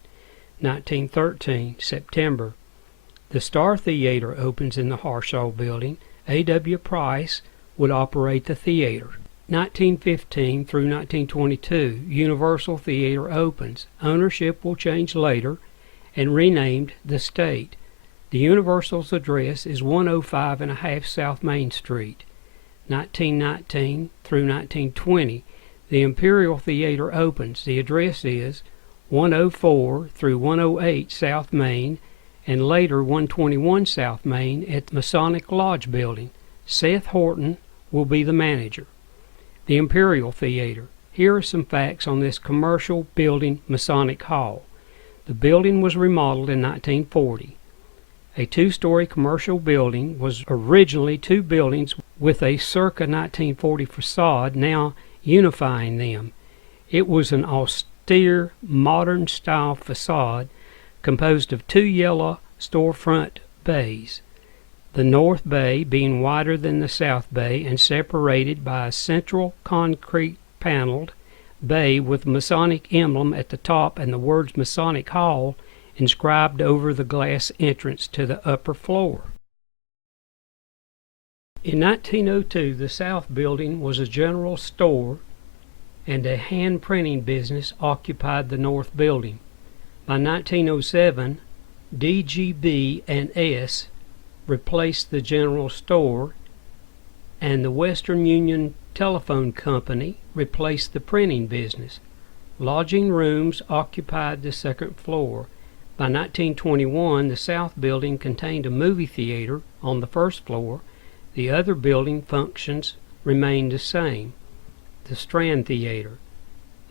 1913, September, the Star Theater opens in the Harshaw Building. A.W. Price would operate the theater. 1915 through 1922, Universal Theater opens. Ownership will change later and renamed the State. The Universal's address is 105 and a half South Main Street. 1919 through 1920, the Imperial Theater opens. The address is 104 through 108 South Main, and later 121 South Main at the Masonic Lodge Building. Seth Horton will be the manager. The Imperial Theater. Here are some facts on this commercial building, Masonic Hall. The building was remodeled in 1940. A 2-story commercial building was originally 2 buildings with a circa 1940 facade, now unifying them. It was an austere, modern-style facade composed of 2 yellow storefront bays, the north bay being wider than the south bay and separated by a central concrete paneled bay with a Masonic emblem at the top and the words Masonic Hall inscribed over the glass entrance to the upper floor. In 1902, the South Building was a general store, and a hand printing business occupied the North Building. By 1907, DGB and S replaced the general store, and the Western Union Telephone Company replaced the printing business. Lodging rooms occupied the second floor. By 1921, the South Building contained a movie theater on the first floor. The other building functions remained the same. The Strand Theater.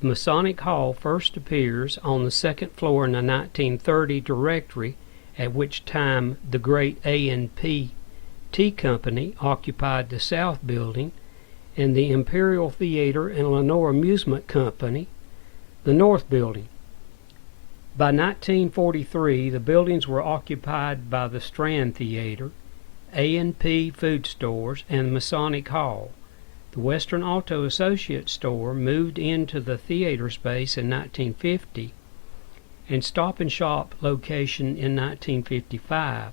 The Masonic Hall first appears on the second floor in the 1930 directory, at which time the great A&P Tea Company occupied the South Building, and the Imperial Theater and Lenoir Amusement Company the North Building. By 1943, the buildings were occupied by the Strand Theater, A&P Food Stores, and the Masonic Hall. The Western Auto Associates store moved into the theater space in 1950 and Stop and Shop location in 1955.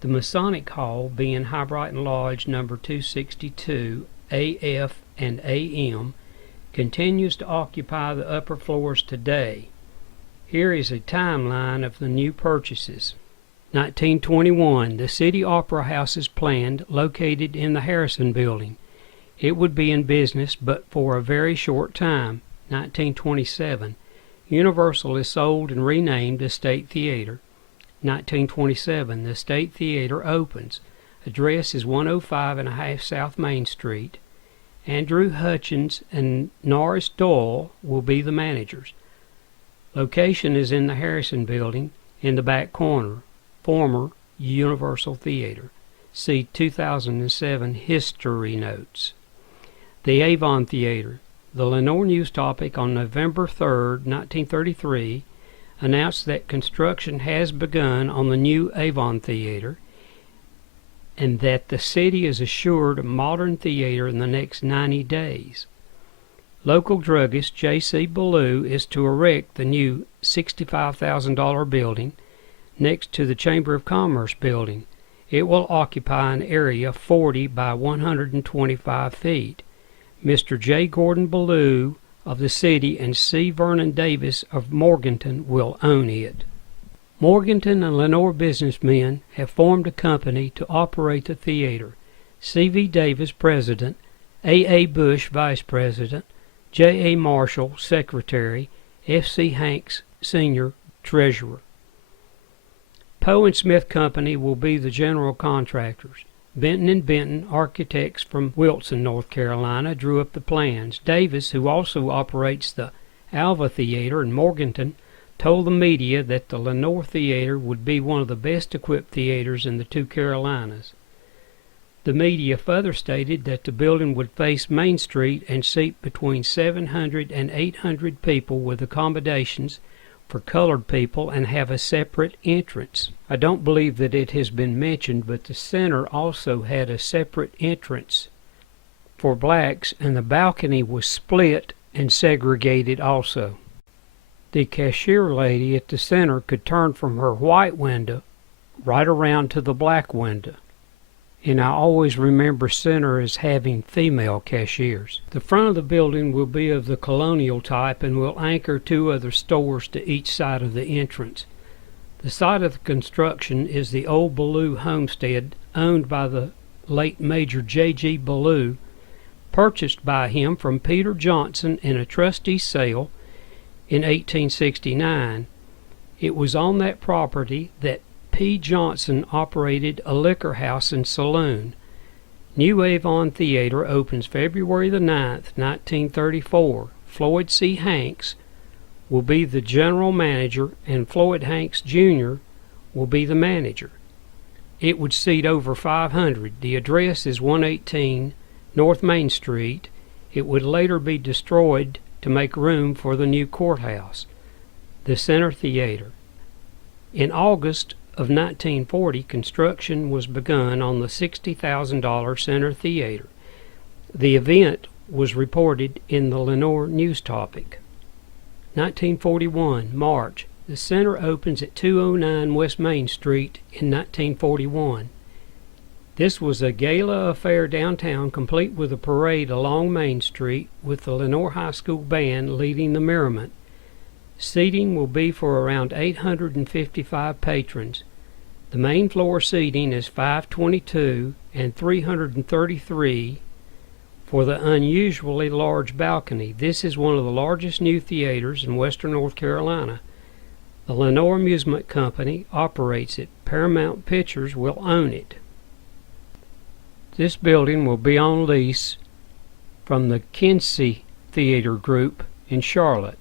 The Masonic Hall, being Highbrighton Lodge number 262, AF and AM, continues to occupy the upper floors today. Here is a timeline of the new purchases. 1921, the City Opera House is planned, located in the Harrison Building. It would be in business but for a very short time. 1927, Universal is sold and renamed the State Theater. 1927, the State Theater opens. Address is 105.5 South Main Street. Andrew Hutchins and Norris Doyle will be the managers. Location is in the Harrison Building in the back corner, former Universal Theater. See 2007 History Notes. The Avon Theater. The Lenoir News Topic on November 3, 1933, announced that construction has begun on the new Avon Theater and that the city is assured a modern theater in the next 90 days. Local druggist J.C. Ballou is to erect the new $65,000 building next to the Chamber of Commerce building. It will occupy an area 40 by 125 feet. Mr. J. Gordon Ballou of the city and C. Vernon Davis of Morganton will own it. Morganton and Lenoir businessmen have formed a company to operate the theater. C.V. Davis, President, A.A. Bush, Vice President, J.A. Marshall, Secretary, F.C. Hanks, Senior, Treasurer. Poe and Smith Company will be the general contractors. Benton and Benton, architects from Wilson, North Carolina, drew up the plans. Davis, who also operates the Alva Theater in Morganton, told the media that the Lenoir Theater would be one of the best equipped theaters in the two Carolinas. The media further stated that the building would face Main Street and seat between 700 and 800 people with accommodations for colored people and have a separate entrance. I don't believe that it has been mentioned, but the center also had a separate entrance for blacks, and the balcony was split and segregated also. The cashier lady at the center could turn from her white window right around to the black window. And I always remember center as having female cashiers. The front of the building will be of the colonial type and will anchor two other stores to each side of the entrance. The site of the construction is the old Ballou homestead, owned by the late Major J.G. Ballou, purchased by him from Peter Johnson in a trustee sale in 1869. It was on that property that P. Johnson operated a liquor house and saloon. New Avon Theater opens February the 9th, 1934. Floyd C. Hanks will be the general manager and Floyd Hanks Jr. will be the manager. It would seat over 500. The address is 118 North Main Street. It would later be destroyed to make room for the new courthouse. The Center Theater. In August of 1940, construction was begun on the $60,000 Center Theater. The event was reported in the Lenoir News Topic. 1941, March. The center opens at 209 West Main Street in 1941. This was a gala affair downtown, complete with a parade along Main Street with the Lenoir High School Band leading the merriment. Seating will be for around 855 patrons. The main floor seating is 522 and 333 for the unusually large balcony. This is one of the largest new theaters in western North Carolina. The Lenoir Amusement Company operates it. Paramount Pictures will own it. This building will be on lease from the Kinsey Theater Group in Charlotte.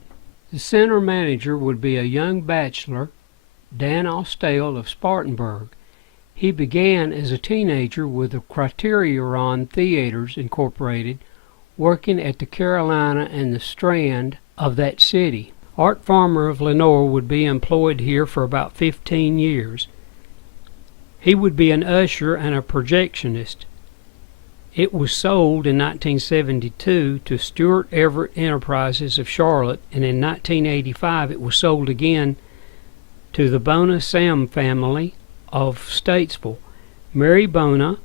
The center manager would be a young bachelor, Dan Austell of Spartanburg. He began as a teenager with the Criterion Theaters Incorporated, working at the Carolina and the Strand of that city. Art Farmer of Lenoir would be employed here for about 15 years. He would be an usher and a projectionist. It was sold in 1972 to Stuart Everett Enterprises of Charlotte, and in 1985 it was sold again to the Bona Sam family of Statesville. Mary Bona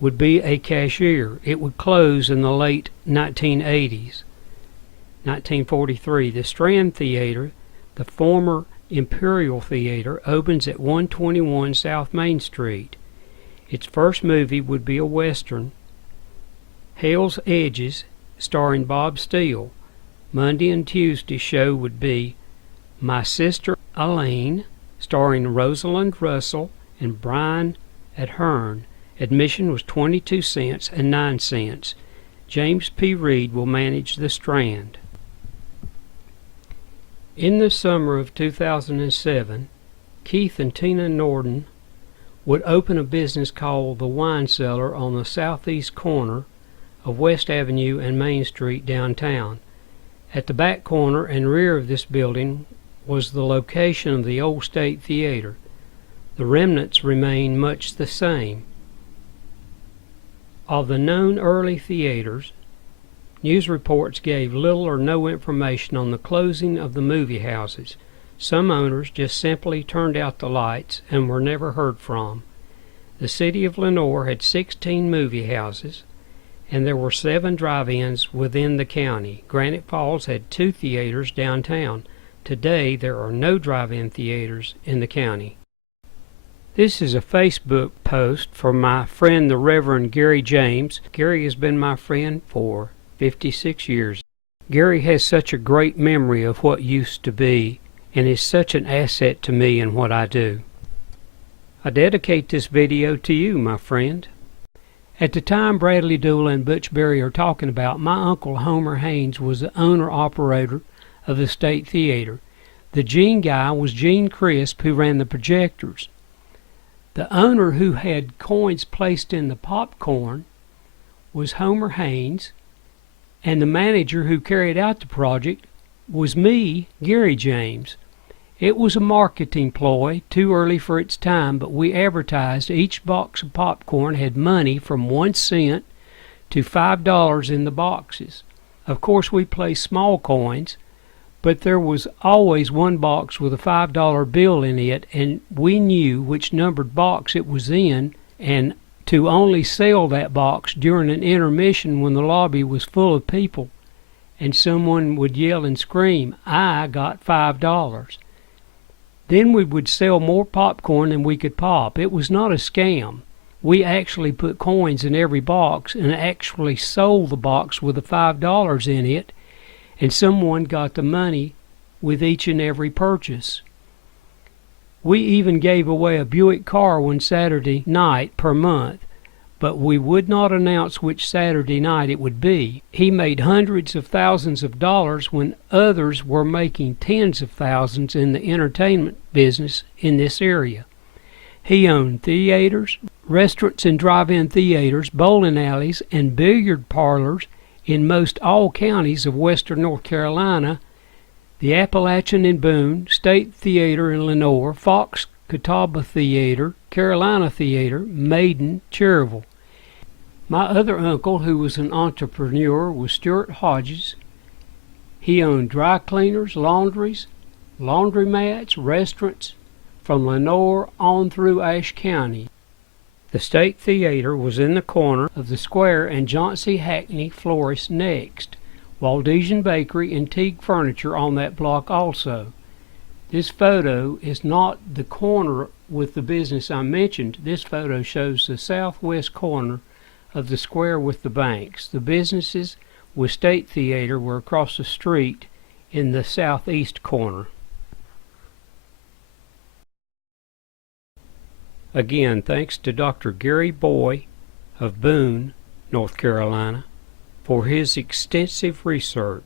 would be a cashier. It would close in the late 1980s. 1943, the Strand Theater, the former Imperial Theater, opens at 121 South Main Street. Its first movie would be a Western, Hell's Edges, starring Bob Steele. Monday and Tuesday show would be My Sister Elaine, starring Rosalind Russell and Brian Aherne. Admission was 22 cents and 9 cents. James P. Reed will manage the Strand. In the summer of 2007, Keith and Tina Norton would open a business called The Wine Cellar on the southeast corner of West Avenue and Main Street downtown. At the back corner and rear of this building was the location of the old State Theater. The remnants remain much the same. Of the known early theaters, news reports gave little or no information on the closing of the movie houses. Some owners just simply turned out the lights and were never heard from. The city of Lenoir had 16 movie houses, and there were 7 drive-ins within the county. Granite Falls had 2 theaters downtown. Today there are no drive-in theaters in the county. This is a Facebook post from my friend the Reverend Gary James. Gary has been my friend for 56 years. Gary has such a great memory of what used to be and is such an asset to me in what I do. I dedicate this video to you, my friend. At the time Bradley Doole and Butch Berry are talking about, my uncle Homer Haynes was the owner-operator of the State Theater. The Gene guy was Gene Crisp, who ran the projectors. The owner who had coins placed in the popcorn was Homer Haynes, and the manager who carried out the project was me, Gary James. It was a marketing ploy, too early for its time, but we advertised each box of popcorn had money from 1 cent to $5 in the boxes. Of course, we placed small coins, but there was always one box with a $5 bill in it, and we knew which numbered box it was in, and to only sell that box during an intermission when the lobby was full of people, and someone would yell and scream, "I got $5." Then we would sell more popcorn than we could pop. It was not a scam. We actually put coins in every box and actually sold the box with the $5 in it, and someone got the money with each and every purchase. We even gave away a Buick car one Saturday night per month, but we would not announce which Saturday night it would be. He made hundreds of thousands of dollars when others were making tens of thousands in the entertainment business in this area. He owned theaters, restaurants and drive-in theaters, bowling alleys, and billiard parlors in most all counties of western North Carolina, the Appalachian in Boone, State Theater in Lenoir, Fox Catawba Theater, Carolina Theater, Maiden, Cherryville. My other uncle, who was an entrepreneur, was Stuart Hodges. He owned dry cleaners, laundries, laundromats, restaurants, from Lenoir on through Ashe County. The State Theater was in the corner of the square, and John Hackney Florist next. Waldesian Bakery and Teague Furniture on that block also. This photo is not the corner with the business I mentioned. This photo shows the southwest corner of the square with the banks. The businesses with State Theater were across the street in the southeast corner. Again, thanks to Dr. Gary Boy of Boone, North Carolina, for his extensive research.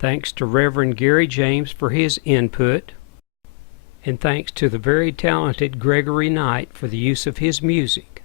Thanks to Reverend Gary James for his input. And thanks to the very talented Gregory Knight for the use of his music.